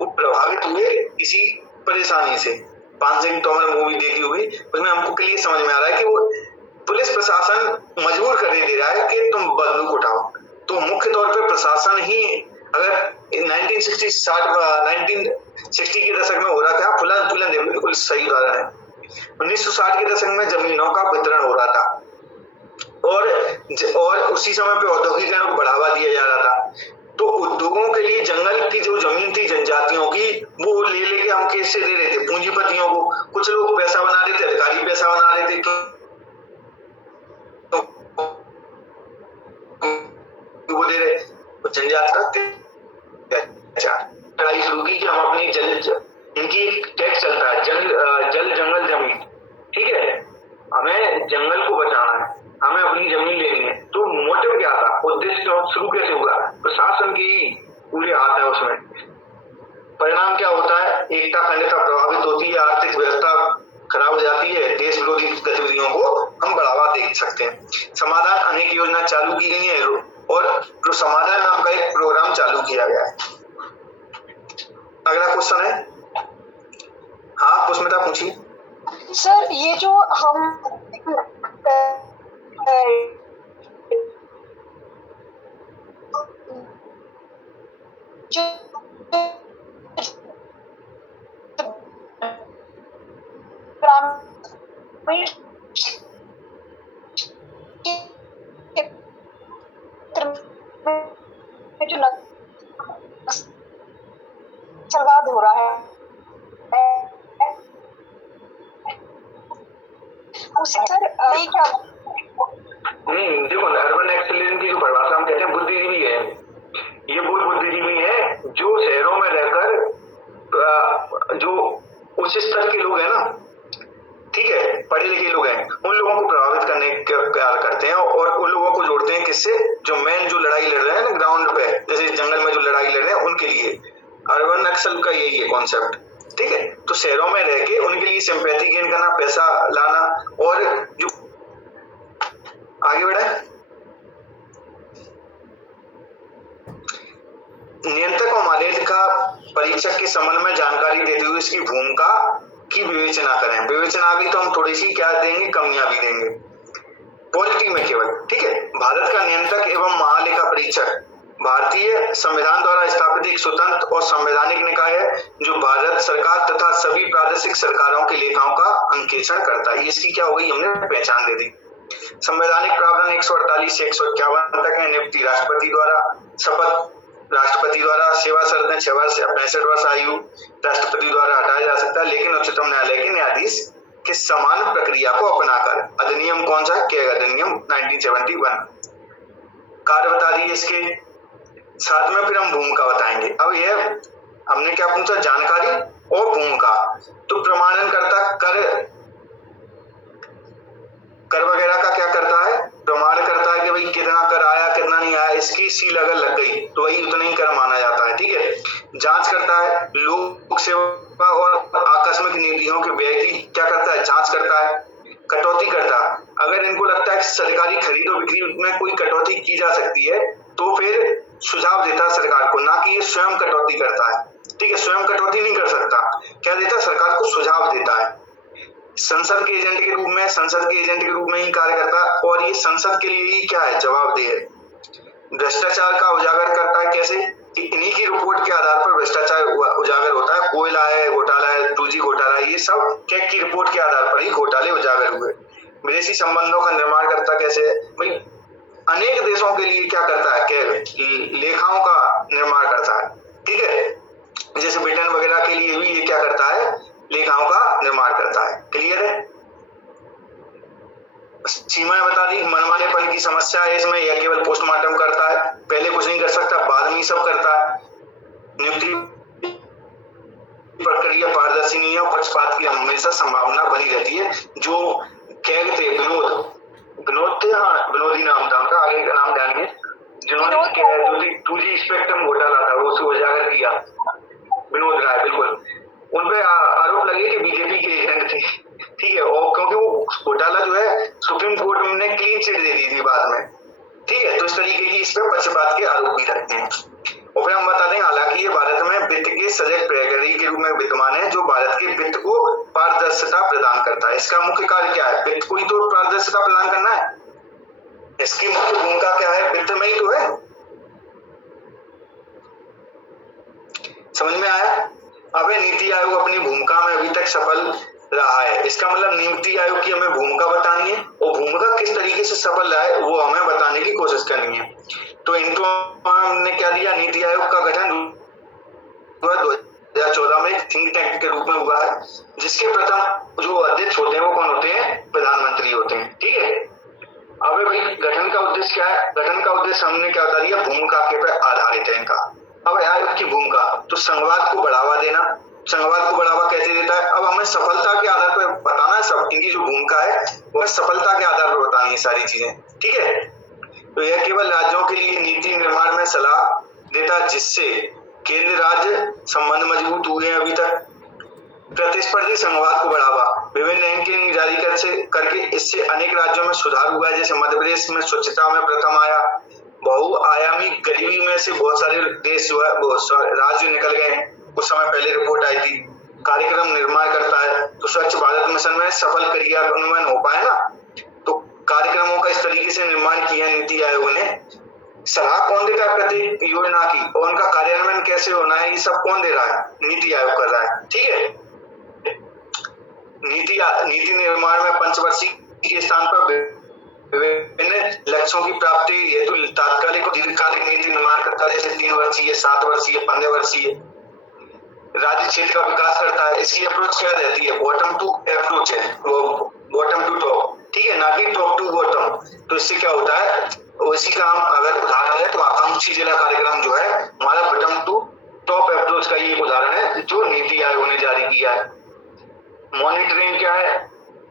वो प्रभावित हुए किसी परेशानी से। पान सिंह तोमर मूवी देखी होगी, उसमें हमको क्लियर समझ में आ रहा है कि वो पुलिस प्रशासन मजबूर कर दे रहा है कि तुम बंदूक उठाओ। तो मुख्य तौर पे प्रशासन ही, अगर 1960 के दशक में हो रहा था, फुलन बिल्कुल सही उदाहरण है। 1960 के दशक में जमीनों का वितरण हो रहा था और उसी समय पे औद्योगिकरण को बढ़ावा दिया जा रहा था। तो उद्योगों के लिए जंगल की जो जमीन थी जनजातियों की, वो ले लेके हम कैसे दे रहे थे पूंजीपतियों को। कुछ लोग पैसा बना रहे थे, अधिकारी पैसा बना रहे थे, वो दे रहे जनजाति लड़ाई शुरू की कि हम अपनी इनकी टैक्स चलता है जल जंगल जमीन, ठीक है, हमें जंगल को बचाना है, हमें अपनी जमीन लेनी है। तो मोटिव क्या था, उद्देश्य शुरू कैसे हुआ, प्रशासन की पूरे हाथ है उसमें। परिणाम क्या होता है, एकता अखंडता प्रभावित होती है, आर्थिक व्यवस्था खराब हो जाती है, देश विरोधी गतिविधियों को हम बढ़ावा दे सकते हैं। समाधान अनेक योजना चालू की गई है और जो समाधान नाम का एक प्रोग्राम चालू किया गया है। अगला क्वेश्चन है, हाँ पुष्मिता पूछिए। सर, ये जो हम जो ग्रामीण जो नक्सलवाद हो रहा है, उसे सर क्या देखो, अर्बन एक्सीलेंस की जो परिभाषा हम कहते हैं, बुद्धिजीवी है, ये वो बुद्धिजीवी है जो शहरों में रहकर जो उच्च स्तर के लोग हैं ना, ठीक है, पढ़े लिखे लोग हैं, उन लोगों को प्रभावित करने का कार्य करते हैं और उन लोगों को जोड़ते हैं किससे, जो मेन जो लड़ाई लड़ रहे हैं ना ग्राउंड पे, जैसे जंगल में जो लड़ाई लड़ रहे हैं उनके लिए। अर्बन नक्सल का यही है कॉन्सेप्ट, ठीक है। तो शहरों में रह के उनके लिए सिंपैथी गेन करना, पैसा लाना, और जो आगे बढ़े, नियंत्रक और मान्यता परीक्षक के संबंध में जानकारी देते हुए इसकी भूमिका की विवेचना करें। विवेचना आ गई तो हम थोड़ी सी क्या देंगे, कमियां भी देंगे पॉलिटी में केवल, ठीक है। भारत का नियंत्रक एवं महालेखा परीक्षक भारतीय संविधान द्वारा स्थापित एक स्वतंत्र और संवैधानिक निकाय है जो भारत सरकार तथा सभी प्रादेशिक सरकारों के लेखाओं का अंकेक्षण करता है। इसकी क्या हो गई, हमने पहचान दे दी। संवैधानिक प्रावधान 148 से 151 तक है। नियुक्ति राष्ट्रपति द्वारा, शपथ राष्ट्रपति द्वारा, सेवा शर्तें 6 वर्ष या 65 वर्ष आयु राष्ट्रपति द्वारा हटाया जा सकता है, लेकिन उच्चतम न्यायालय के न्यायाधीश के समान प्रक्रिया को अपनाकर। अधिनियम कौन सा है, के अधिनियम 1971। कार्य बता दिए इसके साथ में, फिर हम भूमिका बताएंगे। अब यह हमने क्या पूछा, जानकारी और भूमिका। तो प्रमाणन करता कर वगैरह का क्या करता है, प्रमाण करता है कि भाई कितना कर आया कितना नहीं आया, इसकी सील अगर लग गई तो वही उतना ही कर माना जाता है, ठीक है। जांच करता है लोक सेवा और आकस्मिक निधियों के व्यय की क्या करता है, जांच करता है। कटौती करता है, अगर इनको लगता है कि सरकारी खरीद और बिक्री में कोई कटौती की जा सकती है तो फिर सुझाव देता है सरकार को, ना कि ये स्वयं कटौती करता है, ठीक है। स्वयं कटौती नहीं कर सकता, क्या देता है, सरकार को सुझाव देता है। संसद के एजेंट के रूप में ही कार्य करता है और ये संसद के लिए ही क्या है, जवाबदेह है। भ्रष्टाचार का उजागर करता है, कैसे, इन्हीं की रिपोर्ट के आधार पर भ्रष्टाचार उजागर होता है। कोयला है घोटाला है, 2G घोटाला है, ये सब कैग की रिपोर्ट के आधार पर ही घोटाले उजागर हुए। विदेशी संबंधों का निर्माण करता कैसे है भाई, अनेक देशों के लिए क्या करता है, कैग लेखाओं का निर्माण करता है, ठीक है। जैसे ब्रिटेन वगैरह के लिए भी ये क्या करता है, लेखाओं का निर्माण करता है। क्लियर है, सीमाएं बता दी। मनमानेपन की समस्या है इसमें, यह केवल पोस्टमार्टम करता है, पहले कुछ नहीं कर सकता, बाद में ही सब करता है। नियुक्ति प्रक्रिया पारदर्शी नहीं है, पक्षपात की हमेशा संभावना बनी रहती है। जो कैग थे विनोद, विनोद थे, हाँ विनोद ही नाम था उनका, आगे का नाम ध्यान में, जिन्होंने विनोद क्या था? 2G स्पेक्ट्रम घोटाला था वो उसे उजागर किया, विनोद राय, बिल्कुल। उनपे आरोप लगे कि बीजेपी के एजेंट थे, ठीक है, और क्योंकि वो घोटाला जो है सुप्रीम कोर्ट ने क्लीन चिट दे दी थी बाद में, ठीक है, तो इस तरीके की इस पे पक्षपात के आरोप भी लगते हैं। और फिर हम बता दें, हालांकि ये भारत में वित्त के सजग प्रहरी के रूप में विद्यमान है, जो भारत के वित्त को पारदर्शिता प्रदान करता है। इसका मुख्य कार्य क्या है? वित्त को ही तो पारदर्शिता प्रदान करना है, इसकी मुख्य भूमिका क्या है? वित्त में ही तो है। समझ में आया? अब नीति आयोग अपनी भूमिका में अभी तक सफल रहा है, इसका मतलब नीति आयोग की हमें भूमिका बतानी है, और भूमिका किस तरीके से सफल रहा है वो हमें बताने की कोशिश करनी है। तो इंट्रो हमने क्या दिया, नीति आयोग का गठन 2014 में एक थिंक टैंक के रूप में हुआ है, जिसके प्रथम जो अध्यक्ष होते हैं वो कौन होते हैं? प्रधानमंत्री होते हैं, ठीक है। अब भाई गठन का उद्देश्य क्या है? गठन का उद्देश्य हमने क्या बता दिया, भूमिका के पर आधारित है इनका। अब आयोग की भूमिका तो संवाद को बढ़ावा देना, संवाद को बढ़ावा कैसे देता है? अब हमें सफलता के आधार पर बताना है, सब इनकी जो भूमिका है वो सफलता के आधार पर बतानी है सारी चीजें, ठीक है। तो यह केवल राज्यों के लिए नीति निर्माण में सलाह देता है, जिससे केंद्र राज्य संबंध मजबूत हुए हैं अभी तक। प्रतिस्पर्धी संवाद को बढ़ावा, विभिन्न रैंकिंग जारी करके इससे अनेक राज्यों में सुधार हुआ है, जैसे मध्य प्रदेश में स्वच्छता में प्रथम आया, बहुआयामी गरीबी में से बहुत सारे देश जो है राज्य निकल गए, कुछ समय पहले रिपोर्ट आई थी। कार्यक्रम निर्माण करता है, तो स्वच्छ भारत मिशन में सफल क्रियान्वयन हो पाए ना, तो कार्यक्रमों का इस तरीके से निर्माण किया नीति आयोग ने। सलाह कौन देता है प्रत्येक योजना की, और उनका कार्यान्वयन कैसे होना है, ये सब कौन दे रहा है? नीति आयोग कर रहा है, ठीक है। नीति निर्माण में पंचवर्षीय के स्थान पर विभिन्न लक्ष्यों की प्राप्ति हेतु तात्कालिक और दीर्घकालिक नीति निर्माण करता है, जैसे 3 वर्षीय, 7 वर्षीय, 15 वर्षीय। राज्य क्षेत्र का विकास करता है। इसकी अप्रोच क्या रहती है? बॉटम टू अप्रोच है, बॉटम टू टॉप, ठीक है, ना कि टॉप टू बॉटम। तो इससे क्या होता है, उसी का हम अगर उदाहरण है तो आकांक्षी जिला कार्यक्रम जो है हमारा बॉटम टू टॉप अप्रोच का ये उदाहरण है जो नीति आयोग ने जारी किया है। मॉनिटरिंग क्या है?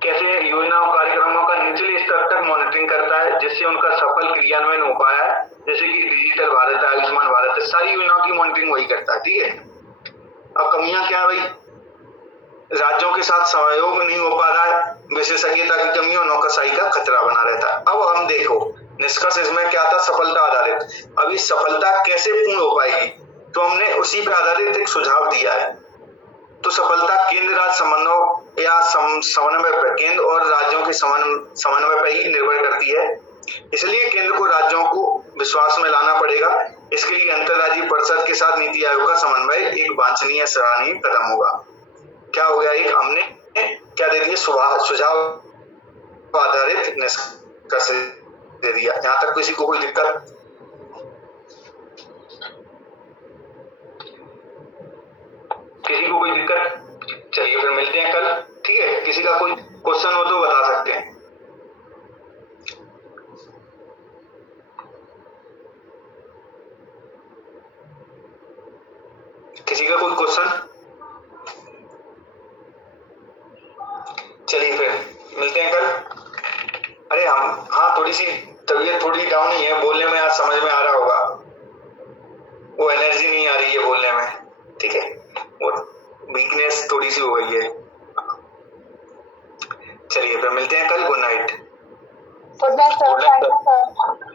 कैसे योजनाओं कार्यक्रमों का निचले स्तर तक मॉनिटरिंग करता है, जिससे उनका सफल क्रियान्वयन हो पाया है, जैसे कि डिजिटल भारत, आयुष्मान भारत, सारी योजनाओं की मॉनिटरिंग वही करता है, ठीक है। अब कमियां क्या है भाई? राज्यों के साथ सहयोग नहीं हो पा रहा है, विशेषज्ञता की कमी और नौकरशाही का खतरा बना रहता है। अब हम देखो निष्कर्ष इसमें क्या था, सफलता आधारित। अब ये सफलता कैसे पूर्ण हो पाएगी, तो हमने उसी पर आधारित एक सुझाव दिया है। तो सफलता केंद्र राज्य समन्वय या समन्वय पर, केंद्र और राज्यों के समन्वय पर ही निर्भर करती है। इसलिए केंद्र को राज्यों को विश्वास में लाना पड़ेगा। इसके लिए अंतरराज्यीय परिषद के साथ नीति आयोग का समन्वय एक वांछनीय सराहनीय कदम होगा। क्या हो गया, एक हमने क्या दे दिया, सुझाव आधारित निष्कर्ष दे दिया। यहाँ तक किसी को कोई दिक्कत? किसी को कोई दिक्कत? चलिए फिर मिलते हैं कल, ठीक है। किसी का कोई क्वेश्चन हो तो बता सकते हैं। किसी का कोई क्वेश्चन? चलिए फिर मिलते हैं कल। अरे हम हाँ, थोड़ी सी तबीयत थोड़ी डाउन ही है, बोलने में आज समझ में आ रहा होगा, वो एनर्जी नहीं आ रही है बोलने में, ठीक है, वो वीकनेस थोड़ी सी हो गई है। चलिए फिर मिलते हैं कल। Good night. Good night sir, thank you sir.